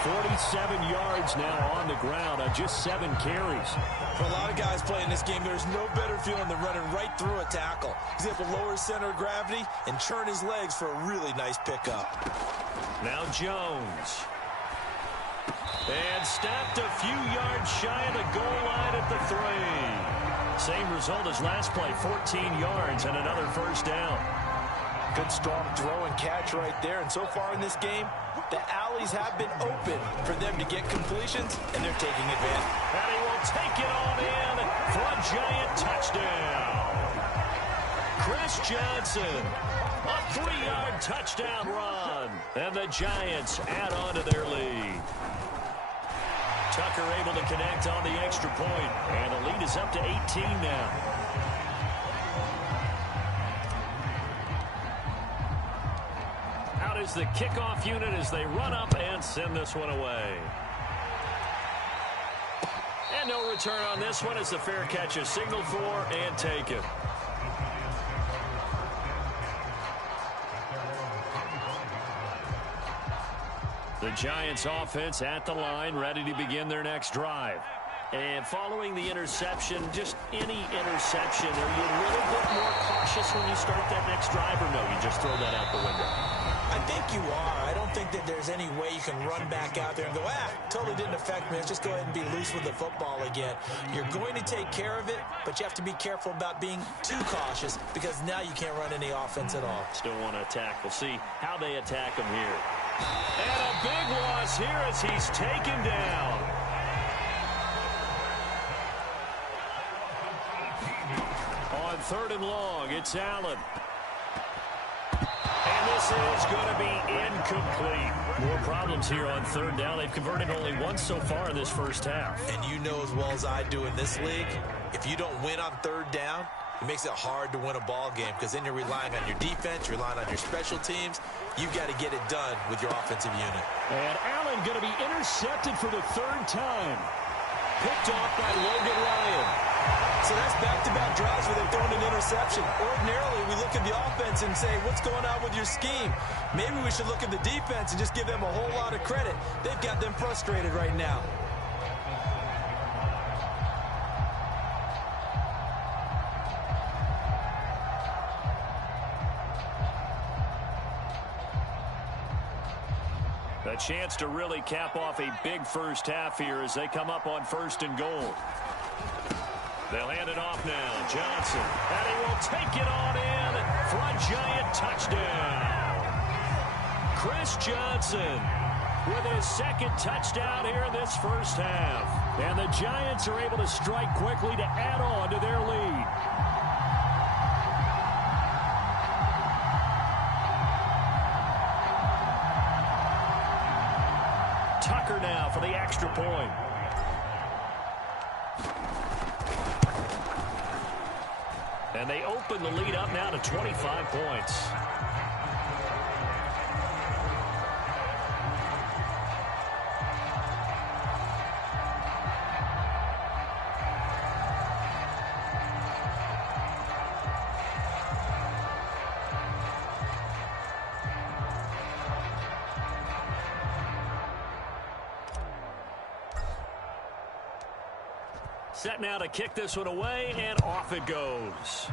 47 yards now on the ground on just 7 carries. For a lot of guys playing this game, there's no better feeling than running right through a tackle. He's able to lower his center of gravity and churn his legs for a really nice pickup. Now Jones. And stopped a few yards shy of the goal line at the 3. Same result as last play, 14 yards and another 1st down. Good strong throw and catch right there. And so far in this game, the alleys have been open for them to get completions, and they're taking advantage. And he will take it on in for a Giant touchdown. Chris Johnson, a 3-yard touchdown run. And the Giants add on to their lead. Tucker able to connect on the extra point, and the lead is up to 18 now. Out is the kickoff unit as they run up and send this one away. And no return on this one as the fair catch is signaled for and taken. The Giants offense at the line, ready to begin their next drive. And following the interception, just any interception, are you a little bit more cautious when you start that next drive, or no, you just throw that out the window? I think you are. I don't think that there's any way you can run back out there and go, totally didn't affect me. Let's just go ahead and be loose with the football again. You're going to take care of it, but you have to be careful about being too cautious because now you can't run any offense at all. Still want to attack. We'll see how they attack him here. And a big loss here as he's taken down. On 3rd and long, it's Allen. And this is going to be incomplete. More problems here on 3rd down. They've converted only once so far in this first half. And you know as well as I do in this league, if you don't win on 3rd down, it makes it hard to win a ball game because then you're relying on your defense, you're relying on your special teams. You've got to get it done with your offensive unit. And Allen going to be intercepted for the 3rd time. Picked off by Logan Ryan. So that's back-to-back drives where they've thrown an interception. Ordinarily, we look at the offense and say, what's going on with your scheme? Maybe we should look at the defense and just give them a whole lot of credit. They've got them frustrated right now. A chance to really cap off a big first half here as they come up on 1st and goal. They'll hand it off now. Johnson. And he will take it on in for a Giant touchdown. Chris Johnson with his 2nd touchdown here in this first half. And the Giants are able to strike quickly to add on to their lead. Tucker now for the extra point. And they open the lead up now to 25 points. Set now to kick this one away, and off it goes.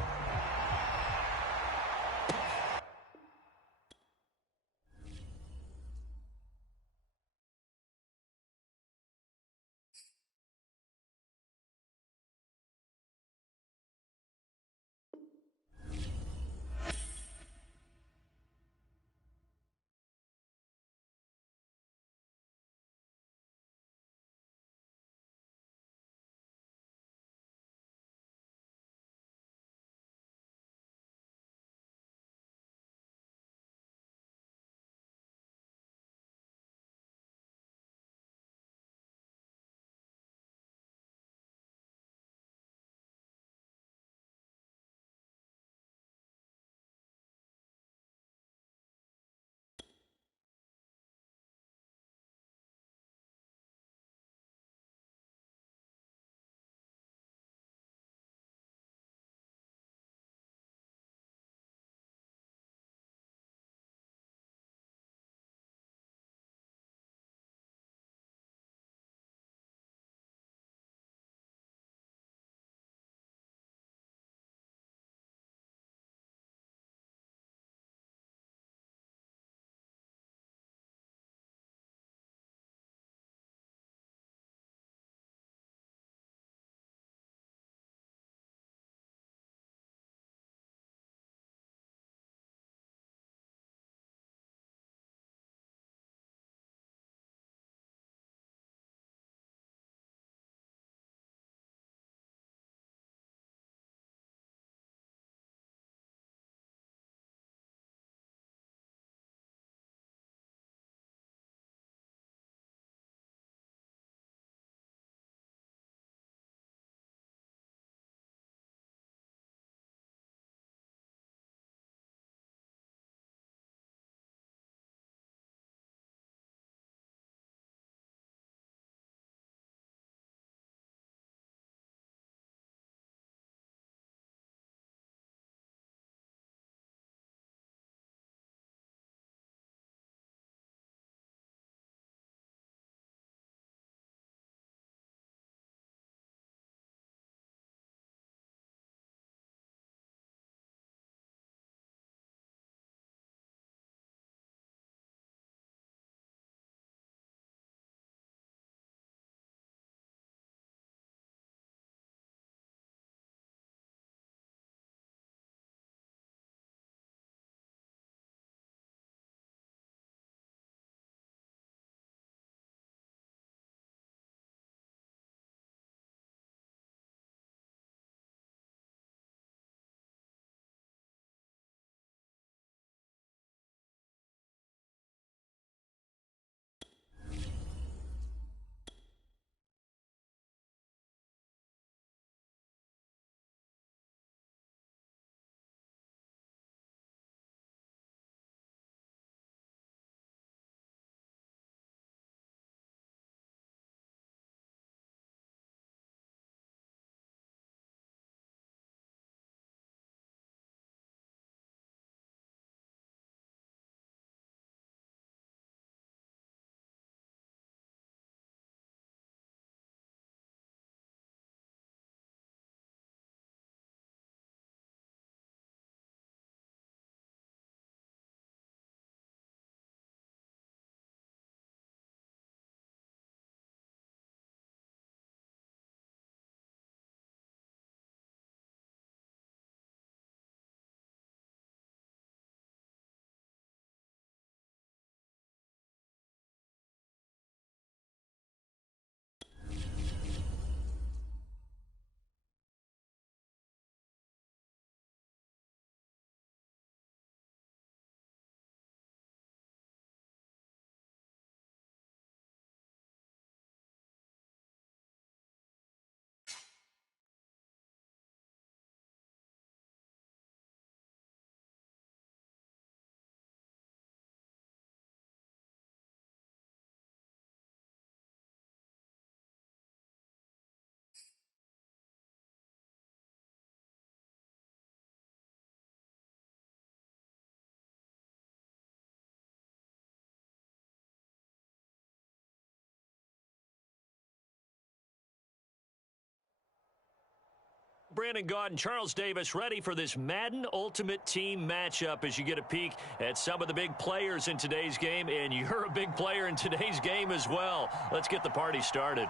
Brandon Gaudin, Charles Davis, ready for this Madden Ultimate Team matchup as you get a peek at some of the big players in today's game, and you're a big player in today's game as well. Let's get the party started.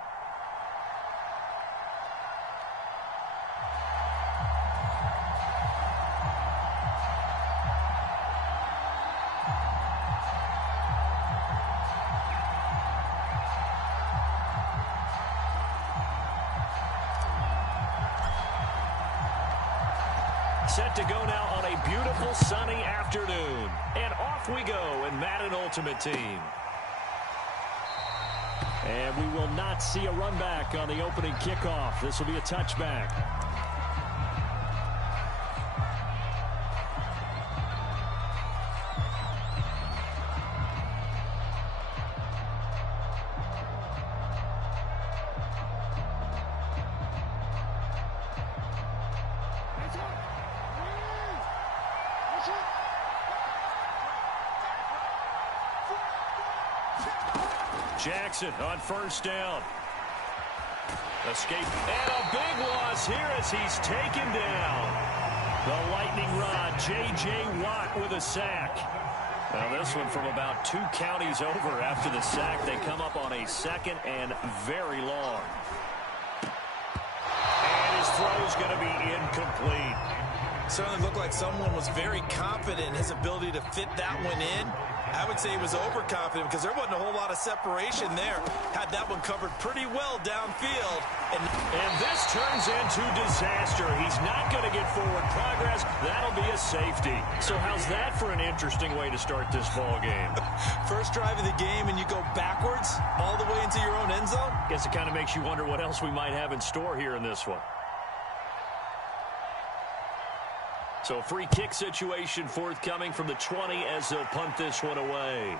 Set to go now on a beautiful sunny afternoon. And off we go in Madden Ultimate Team. And we will not see a run back on the opening kickoff. This will be a touchback. Jackson on first down. Escape. And a big loss here as he's taken down. The lightning rod, J.J. Watt with a sack. Now this one from about 2 counties over after the sack. They come up on a second and very long. And his throw is going to be incomplete. Certainly looked like someone was very confident in his ability to fit that one in. I would say he was overconfident because there wasn't a whole lot of separation there. Had that one covered pretty well downfield. And this turns into disaster. He's not going to get forward progress. That'll be a safety. So how's that for an interesting way to start this ball game? First drive of the game and you go backwards all the way into your own end zone? Guess it kind of makes you wonder what else we might have in store here in this one. So free kick situation forthcoming from the 20 as they'll punt this one away.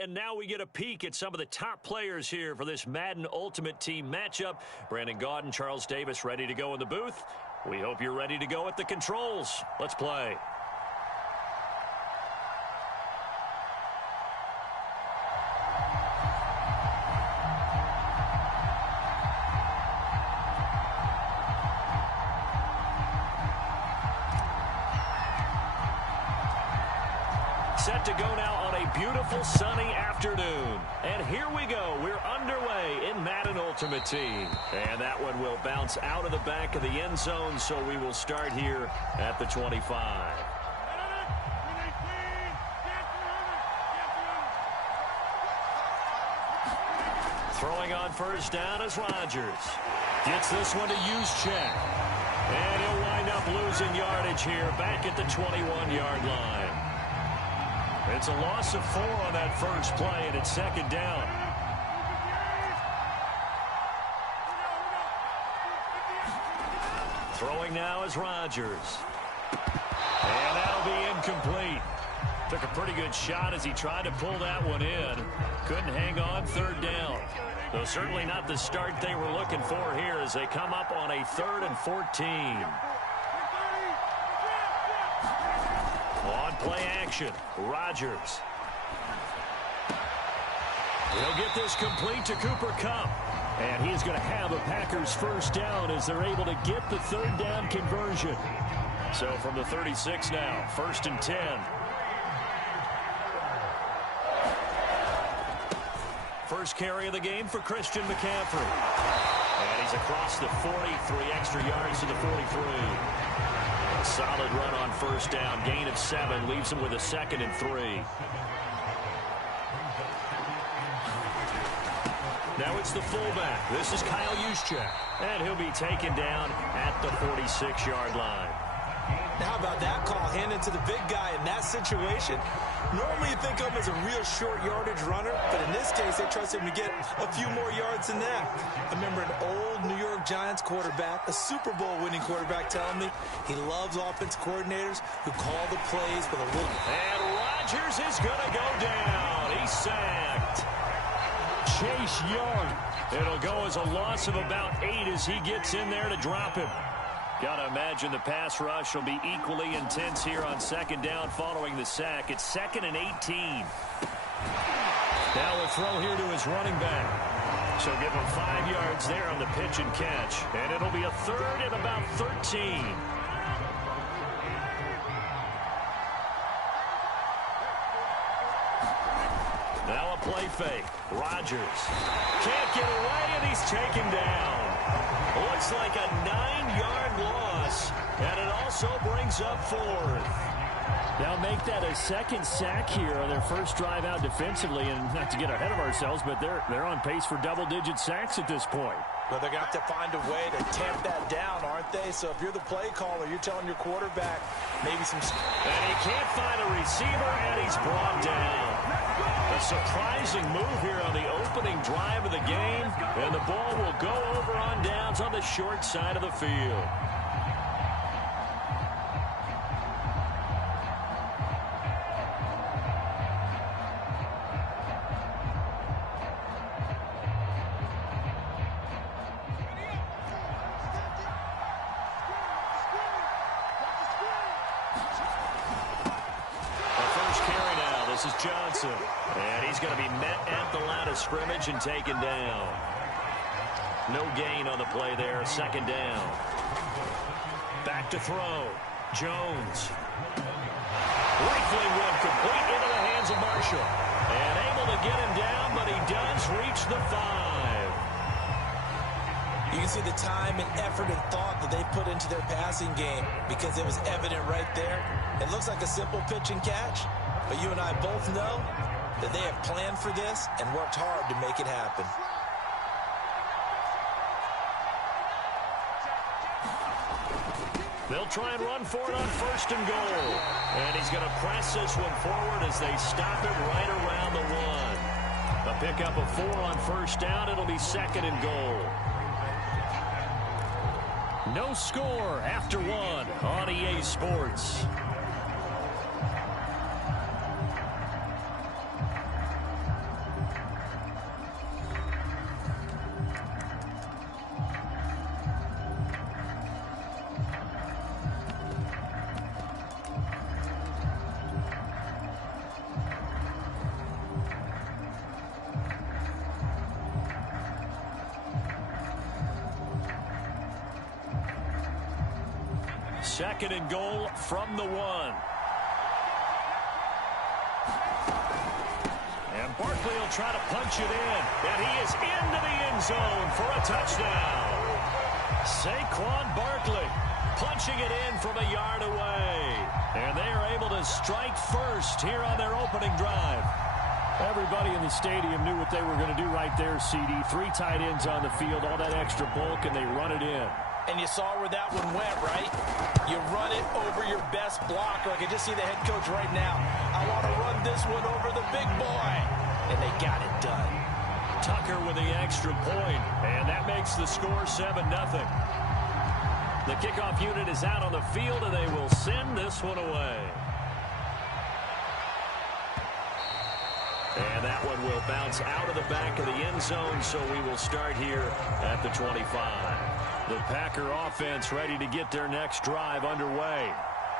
and now we get a peek at some of the top players here for this Madden Ultimate Team matchup. Brandon Gaudin, Charles Davis ready to go in the booth. We hope you're ready to go at the controls. Let's play. Set to go now on a beautiful sunny afternoon. And here we go. We're underway in Madden Ultimate Team. And that one will bounce out of the back of the end zone, so we will start here at the 25. Throwing on first down is Rodgers. Gets this one to Juszczyk. And he'll wind up losing yardage here back at the 21-yard line. It's a loss of 4 on that first play, and it's second down. Throwing now is Rodgers. And that'll be incomplete. Took a pretty good shot as he tried to pull that one in. Couldn't hang on, third down. Though certainly not the start they were looking for here as they come up on a 3rd and 14. On play action, Rodgers. He'll get this complete to Cooper Kupp. And he's going to have a Packers first down as they're able to get the third down conversion. So from the 36 now, 1st and 10. First carry of the game for Christian McCaffrey. And he's across the 40, 3 extra yards to the 43. A solid run on first down. Gain of 7 leaves him with a 2nd and 3. Now it's the fullback. This is Kyle Juszczyk. And he'll be taken down at the 46-yard line. How about that call handed to the big guy in that situation? Normally you think of him as a real short yardage runner, but in this case they trust him to get a few more yards than that. I remember an old New York Giants quarterback, a Super Bowl winning quarterback, telling me he loves offense coordinators who call the plays with a little... And Rodgers is going to go down. He's sacked. Chase Young. It'll go as a loss of about 8 as he gets in there to drop him. Got to imagine the pass rush will be equally intense here on second down following the sack. It's 2nd and 18. Now a throw here to his running back. So give him 5 yards there on the pitch and catch. And it'll be a 3rd and about 13. Now a play fake. Rodgers can't get away, and he's taken down. Looks like a 9-yard loss, and it also brings up 4th. Now make that a 2nd sack here on their first drive out defensively, and not to get ahead of ourselves, but they're on pace for double-digit sacks at this point. Well, they're going to have to find a way to tamp that down, aren't they? So if you're the play caller, you're telling your quarterback maybe some... And he can't find a receiver, and he's brought down. A surprising move here on the opening drive of the game, and the ball will go over on downs on the short side of the field. This is Johnson, and he's going to be met at the line of scrimmage and taken down. No gain on the play there, 2nd down. Back to throw. Jones. Rifling one complete into the hands of Marshall. And able to get him down, but he does reach the 5. You can see the time and effort and thought that they put into their passing game because it was evident right there. It looks like a simple pitch and catch. But you and I both know that they have planned for this and worked hard to make it happen. They'll try and run for it on 1st and goal. And he's going to press this one forward as they stop it right around the 1. A pickup of 4 on 1st down. It'll be 2nd and goal. No score after 1 on EA Sports. second and goal from the 1. And Barkley will try to punch it in. And he is into the end zone for a touchdown. Saquon Barkley punching it in from a yard away. And they are able to strike first here on their opening drive. Everybody in the stadium knew what they were going to do right there, CD. 3 tight ends on the field, all that extra bulk, and they run it in. And you saw where that one went, right? You run it over your best blocker. I can just see the head coach right now. I want to run this one over the big boy. And they got it done. Tucker with the extra point, and that makes the score 7-0. The kickoff unit is out on the field, and they will send this one away. And that one will bounce out of the back of the end zone, so we will start here at the 25. The Packer offense ready to get their next drive underway.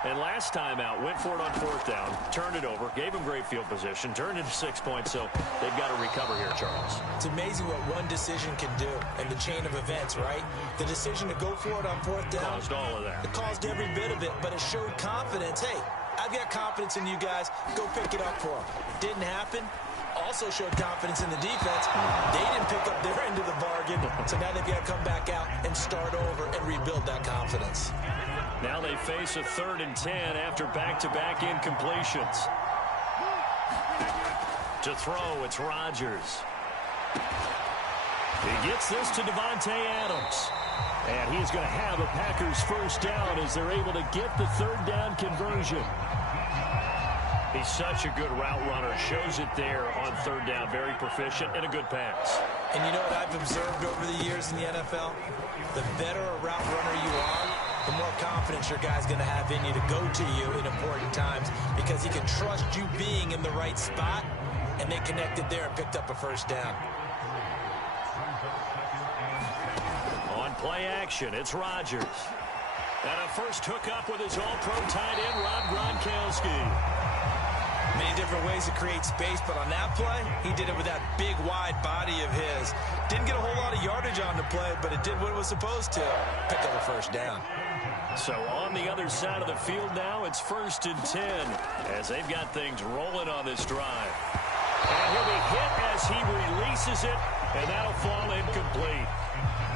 And last time out, went for it on 4th down, turned it over, gave them great field position, turned into 6 points, so they've got to recover here, Charles. It's amazing what one decision can do in the chain of events, right? The decision to go for it on 4th down. Caused all of that. It caused every bit of it, but it showed confidence. Hey, I've got confidence in you guys. Go pick it up for them. Didn't happen. Also showed confidence in the defense. They didn't pick up their end of the bargain, so now they've got to come back out and start over and rebuild that confidence. Now they face a 3rd and 10 after back-to-back incompletions. To throw, it's Rodgers. He gets this to Davante Adams. And he's going to have a Packers first down as they're able to get the 3rd down conversion. He's such a good route runner. Shows it there on 3rd down. Very proficient and a good pass. And you know what I've observed over the years in the NFL? The better a route runner you are, the more confidence your guy's going to have in you to go to you in important times because he can trust you being in the right spot, and they connected there and picked up a first down. On play action, it's Rodgers. And a first hookup with his all-pro tight end, Rob Gronkowski. Many different ways to create space, but on that play, he did it with that big, wide body of his. Didn't get a whole lot of yardage on the play, but it did what it was supposed to. Pick up a first down. So on the other side of the field now, it's 1st and 10 as they've got things rolling on this drive. And he'll be hit as he releases it, and that'll fall incomplete.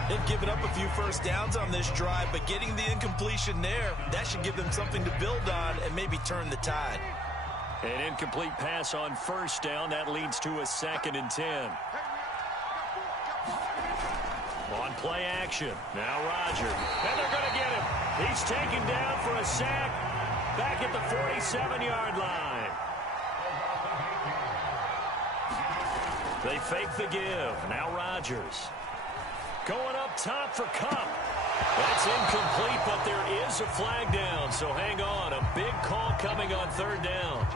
They've given up a few first downs on this drive, but getting the incompletion there, that should give them something to build on and maybe turn the tide. An incomplete pass on 1st down. That leads to a 2nd and 10. On play action. Now Rodgers. And they're going to get him. He's taken down for a sack back at the 47-yard line. They fake the give. Now Rodgers. Going up top for Kupp. That's incomplete, but there is a flag down, so hang on. A big call coming on 3rd down.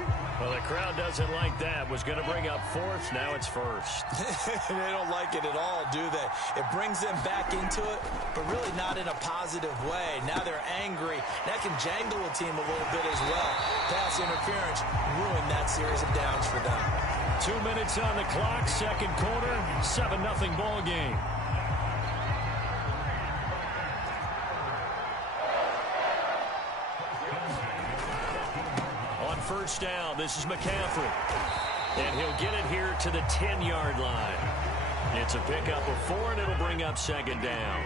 Well, the crowd doesn't like that. Was going to bring up 4th. Now it's 1st. They don't like it at all, do they? It brings them back into it, but really not in a positive way. Now they're angry. That can jangle a team a little bit as well. Pass interference ruined that series of downs for them. 2 minutes on the clock, 2nd quarter, 7-0 ball game. First down, this is McCaffrey. And he'll get it here to the 10-yard line. It's a pickup of 4, and it'll bring up 2nd down.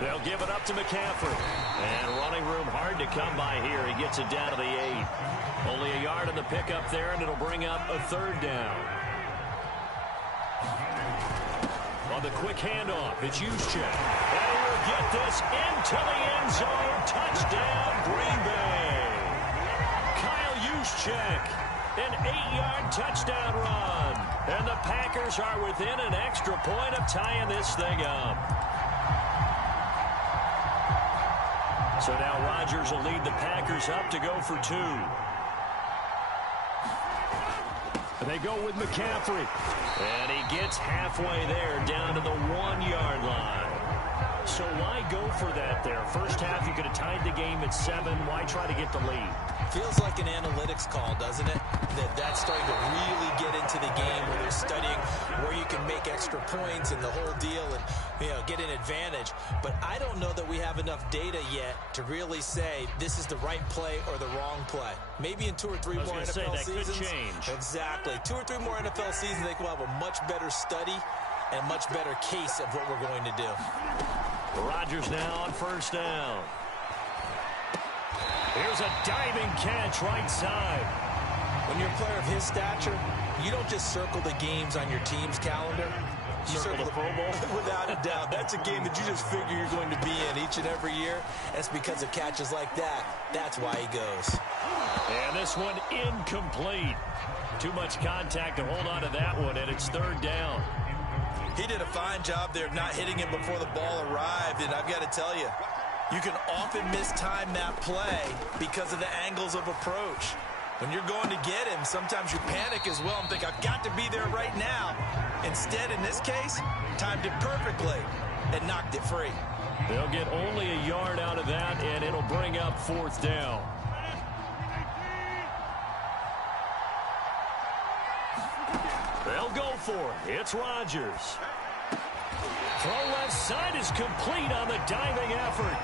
They'll give it up to McCaffrey. And running room hard to come by here. He gets it down to the 8. Only a yard on the pickup there, and it'll bring up a 3rd down. On the quick handoff, it's Juszczyk. And he will get this into the end zone. Touchdown, Green Bay. Kyle Juszczyk, an 8-yard touchdown run. And the Packers are within an extra point of tying this thing up. So now Rodgers will lead the Packers up to go for 2. And they go with McCaffrey. And he gets halfway there, down to the 1-yard line. So why go for that there? First half, you could have tied the game at 7. Why try to get the lead? Feels like an analytics call, doesn't it? That's starting to really get into the game where they're studying where you can make extra points and the whole deal and, get an advantage. But I don't know that we have enough data yet to really say this is the right play or the wrong play. Maybe in 2 or 3 more NFL seasons. Could change. Exactly. 2 or 3 more NFL seasons, I think we'll have a much better study and a much better case of what we're going to do. Rodgers now on first down. Here's a diving catch right side. When you're a player of his stature, you don't just circle the games on your team's calendar. You circle the Pro Bowl. Without a doubt. That's a game that you just figure you're going to be in each and every year. That's because of catches like that. That's why he goes. And this one incomplete. Too much contact to hold on to that one, and it's third down. He did a fine job there of not hitting him before the ball arrived, and I've got to tell you, you can often mistime that play because of the angles of approach. When you're going to get him, sometimes you panic as well and think, I've got to be there right now. Instead, in this case, timed it perfectly and knocked it free. They'll get only a yard out of that, and it'll bring up fourth down. They'll go for it. It's Rodgers. Throw left side is complete on the diving effort.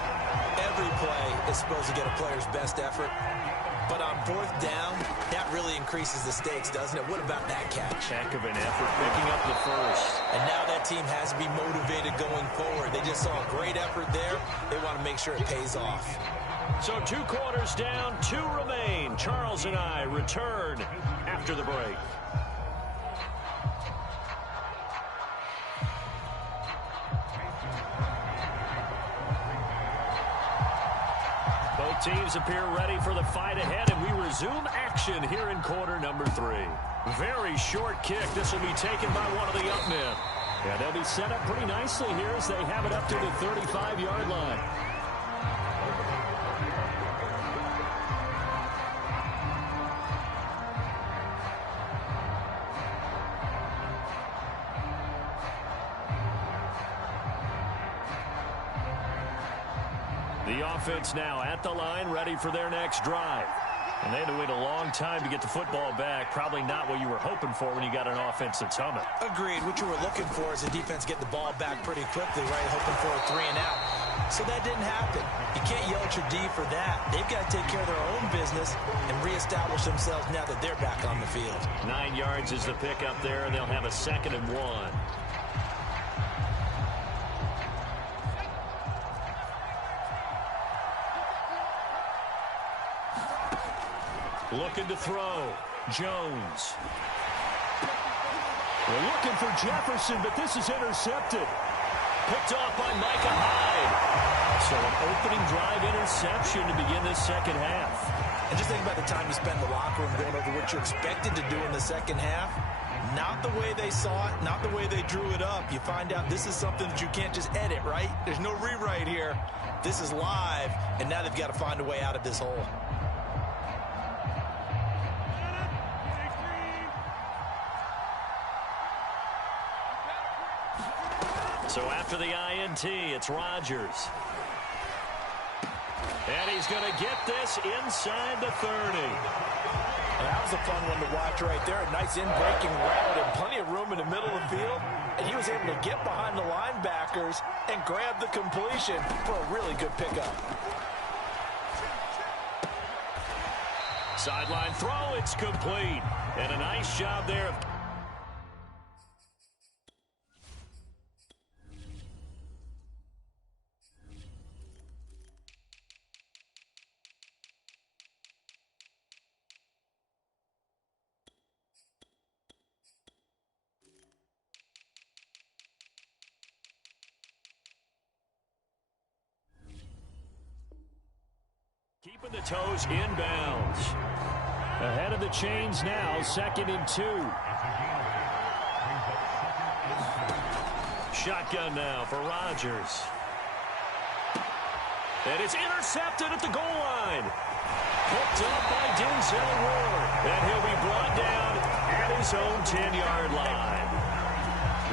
Every play is supposed to get a player's best effort. But on fourth down, that really increases the stakes, doesn't it? What about that catch? Heck of an effort picking up the first. And now that team has to be motivated going forward. They just saw a great effort there. They want to make sure it pays off. So 2 quarters down, 2 remain. Charles and I return after the break. Teams appear ready for the fight ahead, and we resume action here in quarter number 3. Very short kick. This will be taken by one of the up men. Yeah, they'll be set up pretty nicely here as they have it up to the 35-yard line. The offense now at the line, ready for their next drive. And they had to wait a long time to get the football back. Probably not what you were hoping for when you got an offense that's humming. Agreed. What you were looking for is the defense get the ball back pretty quickly, right? Hoping for a 3 and out. So that didn't happen. You can't yell at your D for that. They've got to take care of their own business and reestablish themselves now that they're back on the field. 9 yards is the pick up there, and they'll have a 2nd and 1. Looking to throw. Jones. We're looking for Jefferson, but this is intercepted. Picked off by Micah Hyde. So an opening drive interception to begin this second half. And just think about the time you spend in the locker room going over what you're expected to do in the second half. Not the way they saw it, not the way they drew it up. You find out this is something that you can't just edit, right? There's no rewrite here. This is live, and now they've got to find a way out of this hole. So after the INT, it's Rodgers. And he's going to get this inside the 30. And that was a fun one to watch right there. A nice in-breaking route and plenty of room in the middle of the field. And he was able to get behind the linebackers and grab the completion for a really good pickup. Sideline throw, it's complete. And a nice job there of keeping the toes inbounds. Ahead of the chains now, 2nd and 2. Shotgun now for Rodgers. And it's intercepted at the goal line. Picked up by Denzel Ward. And he'll be brought down at his own 10-yard line.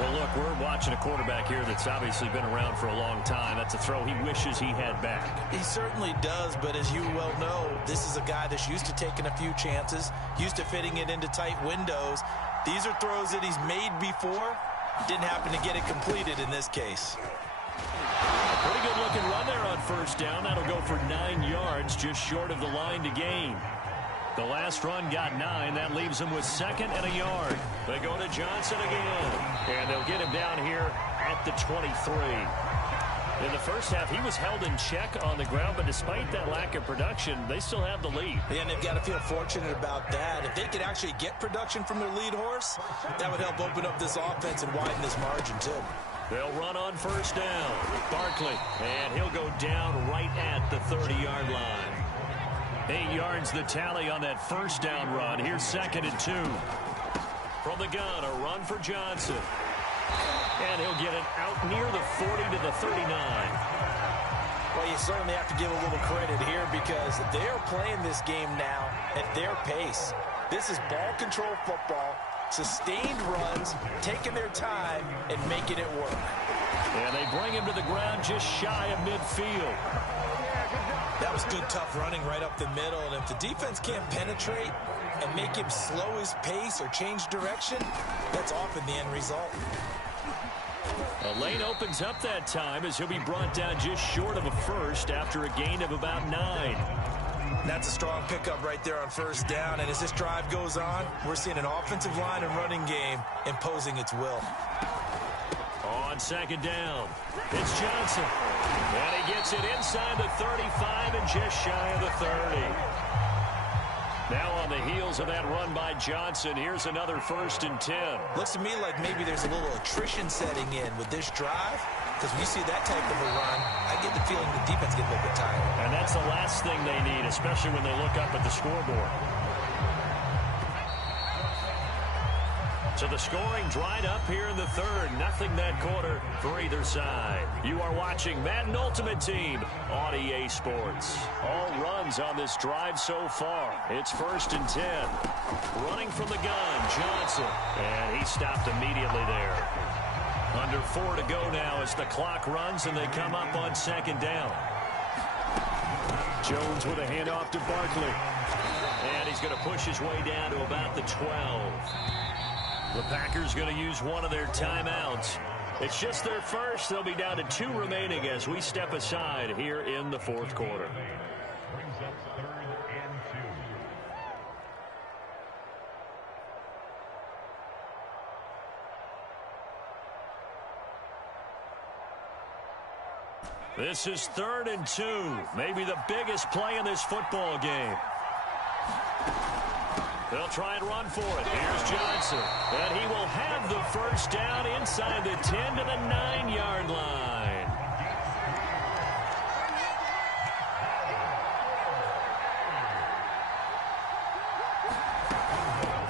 Well, look, we're watching a quarterback here that's obviously been around for a long time. That's a throw he wishes he had back. He certainly does, but as you well know, this is a guy that's used to taking a few chances, used to fitting it into tight windows. These are throws that he's made before. Didn't happen to get it completed in this case. Pretty good looking run there on first down. That'll go for 9 yards, just short of the line to gain. The last run got 9. That leaves him with 2nd and a yard. They go to Johnson again. And they'll get him down here at the 23. In the first half, he was held in check on the ground, but despite that lack of production, they still have the lead. And they've got to feel fortunate about that. If they could actually get production from their lead horse, that would help open up this offense and widen this margin, too. They'll run on first down. Barkley, and he'll go down right at the 30-yard line. 8 yards the tally on that first down run. Here's 2nd and 2. From the gun, a run for Johnson. And he'll get it out near the 40 to the 39. Well, you certainly have to give a little credit here because they're playing this game now at their pace. This is ball control football, sustained runs, taking their time, and making it work. And they bring him to the ground just shy of midfield. That was good, tough running right up the middle. And if the defense can't penetrate and make him slow his pace or change direction, that's often the end result. A lane opens up that time as he'll be brought down just short of a first after a gain of about 9. That's a strong pickup right there on first down. And as this drive goes on, we're seeing an offensive line and running game imposing its will. On 2nd down, it's Johnson. And he gets it inside the 35 and just shy of the 30. Now on the heels of that run by Johnson, here's another 1st and 10. Looks to me like maybe there's a little attrition setting in with this drive. Because when you see that type of a run, I get the feeling the defense gets a little bit tired. And that's the last thing they need, especially when they look up at the scoreboard. So the scoring dried up here in the 3rd. Nothing that quarter for either side. You are watching Madden Ultimate Team on EA Sports. All runs on this drive so far. It's 1st and 10. Running from the gun, Johnson. And he stopped immediately there. Under 4 to go now as the clock runs and they come up on 2nd down. Jones with a handoff to Barkley. And he's going to push his way down to about the 12. The Packers going to use one of their timeouts. It's just their first. They'll be down to 2 remaining as we step aside here in the 4th quarter. This is 3rd and 2. Maybe the biggest play in this football game. They'll try and run for it. Here's Johnson. And he will have the first down inside the 10 to the 9-yard line.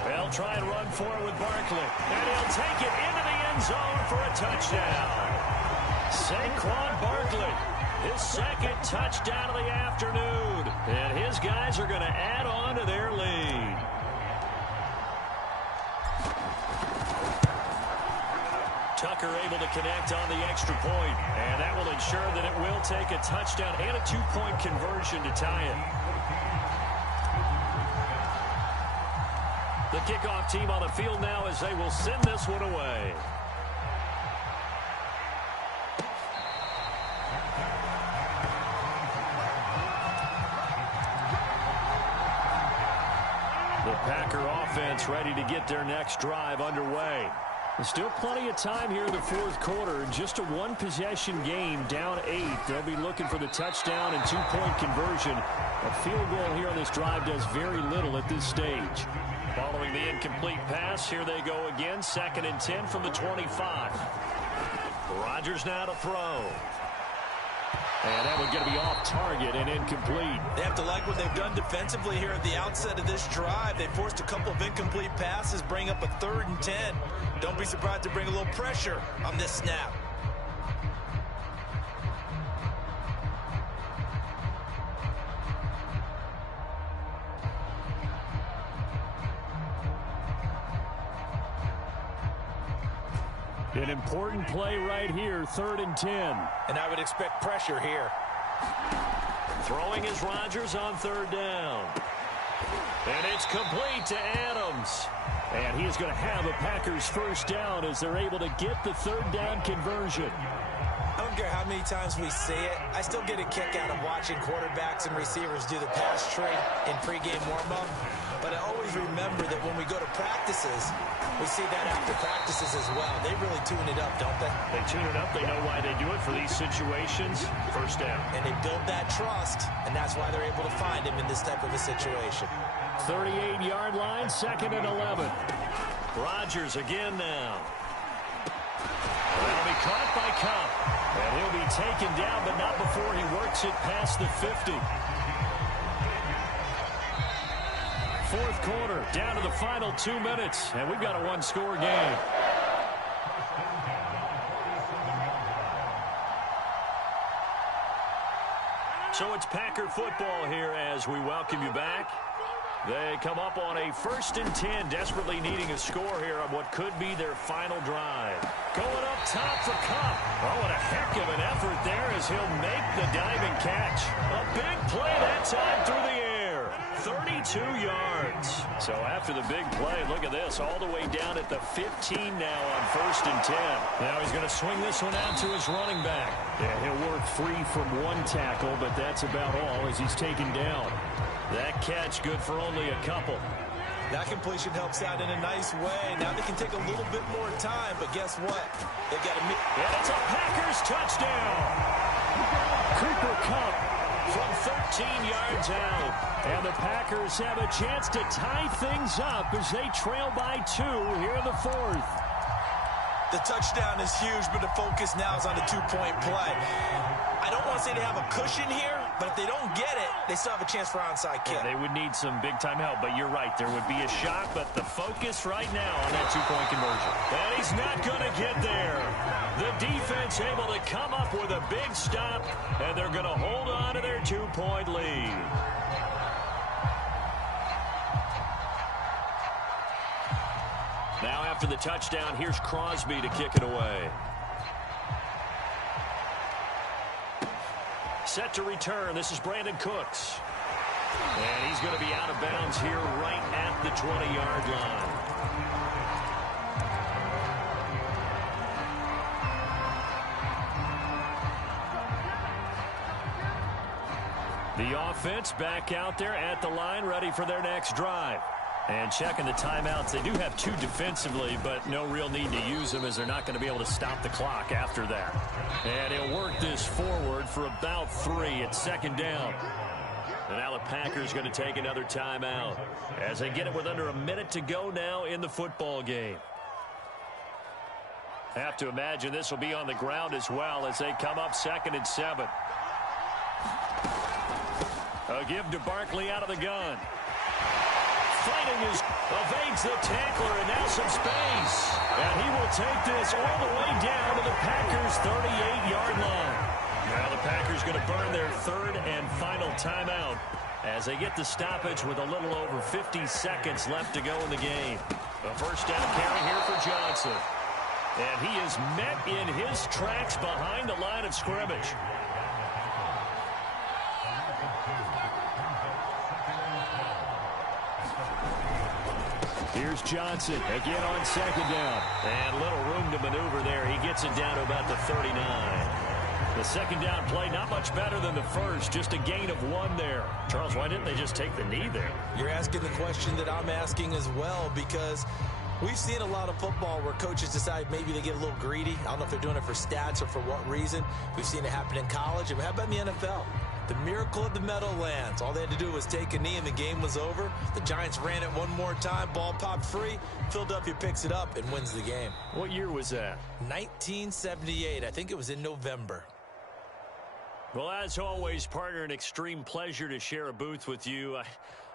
They'll try and run for it with Barkley. And he'll take it into the end zone for a touchdown. Saquon Barkley, his 2nd touchdown of the afternoon. And his guys are going to add on to their lead. Tucker able to connect on the extra point, and that will ensure that it will take a touchdown and a 2-point conversion to tie it. The kickoff team on the field now as they will send this one away. The Packer offense ready to get their next drive underway. There's still plenty of time here in the 4th quarter. Just a 1-possession game, down 8. They'll be looking for the touchdown and 2-point conversion. A field goal here on this drive does very little at this stage. Following the incomplete pass, here they go again. 2nd and 10 from the 25. Rodgers now to throw. And that one's going to be off target and incomplete. They have to like what they've done defensively here at the outset of this drive. They forced a couple of incomplete passes, bring up a 3rd and 10. Don't be surprised to bring a little pressure on this snap. An important play right here, 3rd and 10. And I would expect pressure here. Throwing is Rodgers on 3rd down. And it's complete to Adams. And he is going to have a Packers first down as they're able to get the 3rd down conversion. I don't care how many times we say it, I still get a kick out of watching quarterbacks and receivers do the pass trade in pregame warm-up. But I always remember that when we go to practices, we see that after practices as well. They really tune it up, don't they? They tune it up. They know why they do it for these situations. First down. And they build that trust, and that's why they're able to find him in this type of a situation. 38-yard line, 2nd and 11. Rodgers again now. That'll be caught by Kupp. And he'll be taken down, but not before he works it past the 50. 4th quarter, down to the final 2 minutes, and we've got a one-score game. So it's Packer football here as we welcome you back. They come up on a 1st and 10, desperately needing a score here on what could be their final drive. Going up top for Kupp. Oh, what a heck of an effort there as he'll make the diving catch. A big play that time through the air. 32 yards. So after the big play, look at this, all the way down at the 15 now on 1st and 10. Now he's going to swing this one out to his running back. Yeah, he'll work free from one tackle, but that's about all as he's taken down. That catch good for only a couple. That completion helps out in a nice way. Now they can take a little bit more time, but guess what? They've got to meet. And it's a Packers touchdown. Cooper Kupp from 13 yards out. And the Packers have a chance to tie things up as they trail by 2 here in the 4th. The touchdown is huge, but the focus now is on the 2-point play. I don't want to say they have a cushion here, but if they don't get it, they still have a chance for onside kick. They would need some big-time help, but you're right. There would be a shot, but the focus right now on that 2-point conversion. And he's not going to get there. The defense able to come up with a big stop, and they're going to hold on to their 2-point lead. Now after the touchdown, here's Crosby to kick it away. Set to return. This is Brandon Cooks. And he's going to be out of bounds here right at the 20-yard line. The offense back out there at the line, ready for their next drive. And checking the timeouts. They do have 2 defensively, but no real need to use them as they're not going to be able to stop the clock after that. And he'll work this forward for about 3 at 2nd down. And now the Packers going to take another timeout as they get it with under a minute to go now in the football game. Have to imagine this will be on the ground as well as they come up 2nd and 7. A give to Barkley out of the gun. Fighting evades the tackler, and now some space. And he will take this all the way down to the Packers' 38-yard line. Now the Packers going to burn their 3rd and final timeout as they get the stoppage with a little over 50 seconds left to go in the game. A first down carry here for Johnson. And he is met in his tracks behind the line of scrimmage. Here's Johnson again on 2nd down. And little room to maneuver there. He gets it down to about the 39. The 2nd down play not much better than the first. Just a gain of 1 there. Charles, why didn't they just take the knee there? You're asking the question that I'm asking as well, because we've seen a lot of football where coaches decide maybe they get a little greedy. I don't know if they're doing it for stats or for what reason. We've seen it happen in college. And how about in the NFL? The miracle of the Meadowlands. All they had to do was take a knee and the game was over. The Giants ran it one more time. Ball popped free. Philadelphia picks it up and wins the game. What year was that? 1978. I think it was in November. Well, as always, partner, an extreme pleasure to share a booth with you.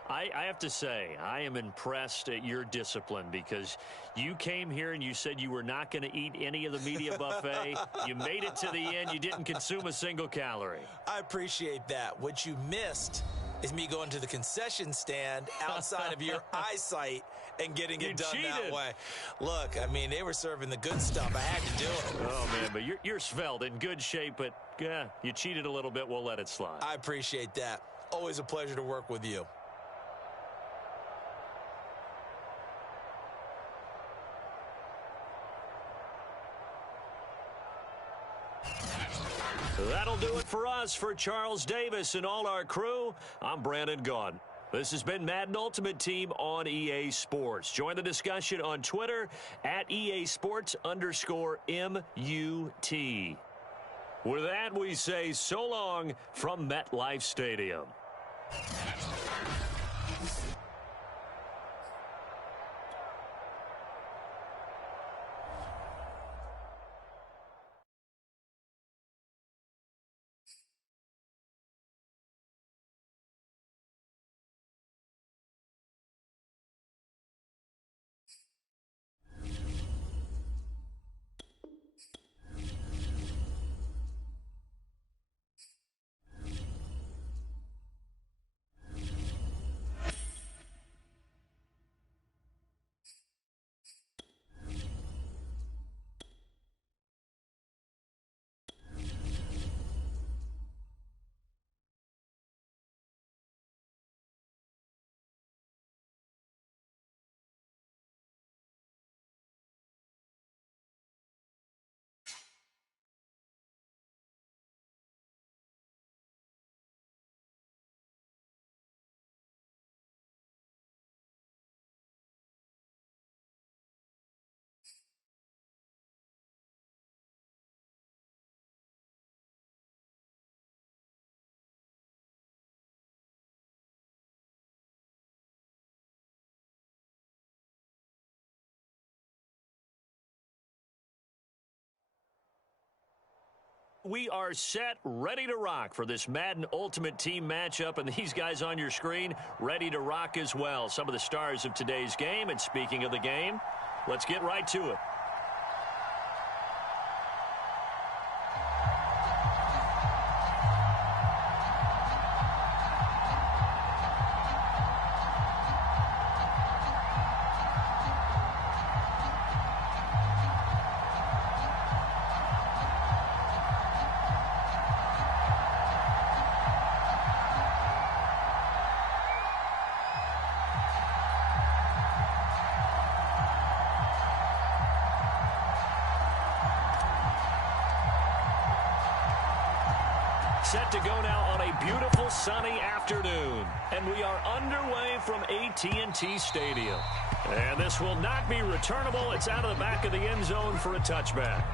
I have to say, I am impressed at your discipline because you came here and you said you were not going to eat any of the media buffet. You made it to the end. You didn't consume a single calorie. I appreciate that. What you missed is me going to the concession stand outside of your eyesight and getting it done that way. Look, I mean, they were serving the good stuff. I had to do it. Oh, man, but you're svelte, in good shape, but yeah, you cheated a little bit. We'll let it slide. I appreciate that. Always a pleasure to work with you. That'll do it for us. For Charles Davis and all our crew, I'm Brandon Gaudin. This has been Madden Ultimate Team on EA Sports. Join the discussion on Twitter at EA Sports_MUT. With that, we say so long from MetLife Stadium. We are set, ready to rock for this Madden Ultimate Team matchup, and these guys on your screen ready to rock as well. Some of the stars of today's game, and speaking of the game, let's get right to it. Set to go now on a beautiful sunny afternoon. And we are underway from AT&T Stadium. And this will not be returnable. It's out of the back of the end zone for a touchback.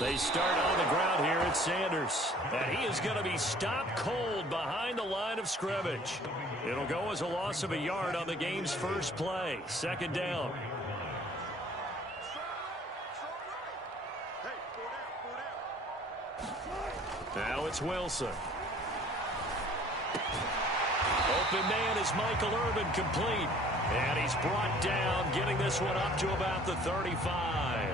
They start on the ground here at Sanders. And he is going to be stopped cold behind the line of scrimmage. It'll go as a loss of a yard on the game's first play. Second down. Now it's Wilson. Open man is Michael Irvin, complete. And he's brought down, getting this one up to about the 35.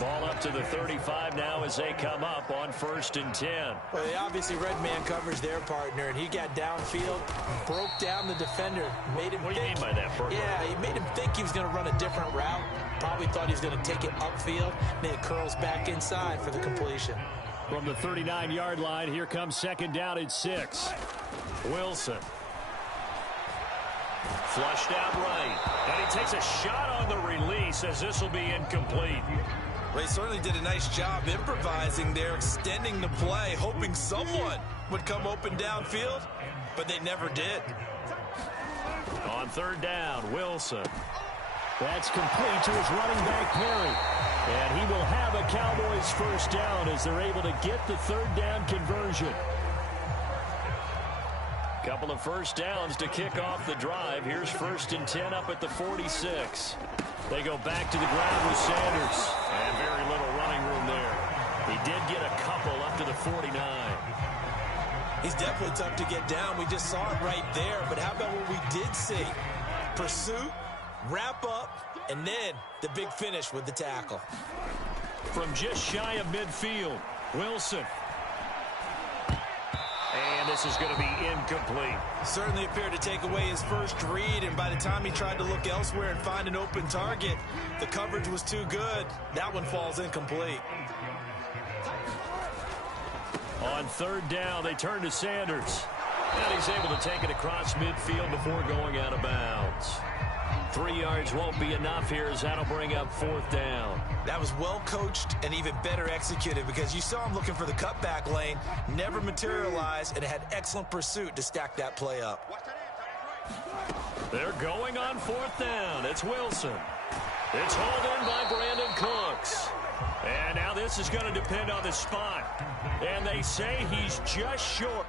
Ball up to the 35 now as they come up on 1st and 10. Well, they obviously red man covers their partner, and he got downfield, broke down the defender, made him What do you mean by that, Bert? Yeah, he made him think he was going to run a different route. Probably thought he was going to take it upfield, and it curls back inside for the completion. From the 39-yard line, here comes second down at 6. Wilson. Flushed out right. And he takes a shot on the release as this will be incomplete. Well, he certainly did a nice job improvising there, extending the play, hoping someone would come open downfield, but they never did. On 3rd down, Wilson. That's complete to his running back, Perry. And he will have a Cowboys first down as they're able to get the 3rd down conversion. Couple of first downs to kick off the drive. Here's 1st and 10 up at the 46. They go back to the ground with Sanders. And very little running room there. He did get a couple up to the 49. He's definitely tough to get down. We just saw it right there. But how about what we did see? Pursuit, wrap up, and then the big finish with the tackle. From just shy of midfield, Wilson. And this is going to be incomplete. Certainly appeared to take away his first read, and by the time he tried to look elsewhere and find an open target, the coverage was too good. That one falls incomplete. On third down, they turn to Sanders. And he's able to take it across midfield before going out of bounds. 3 yards won't be enough here as that'll bring up fourth down. That was well coached and even better executed because you saw him looking for the cutback lane, never materialized, and had excellent pursuit to stack that play up. They're going on fourth down. It's Wilson. It's hauled in by Brandon Cooks. And now this is going to depend on the spot. And they say he's just short.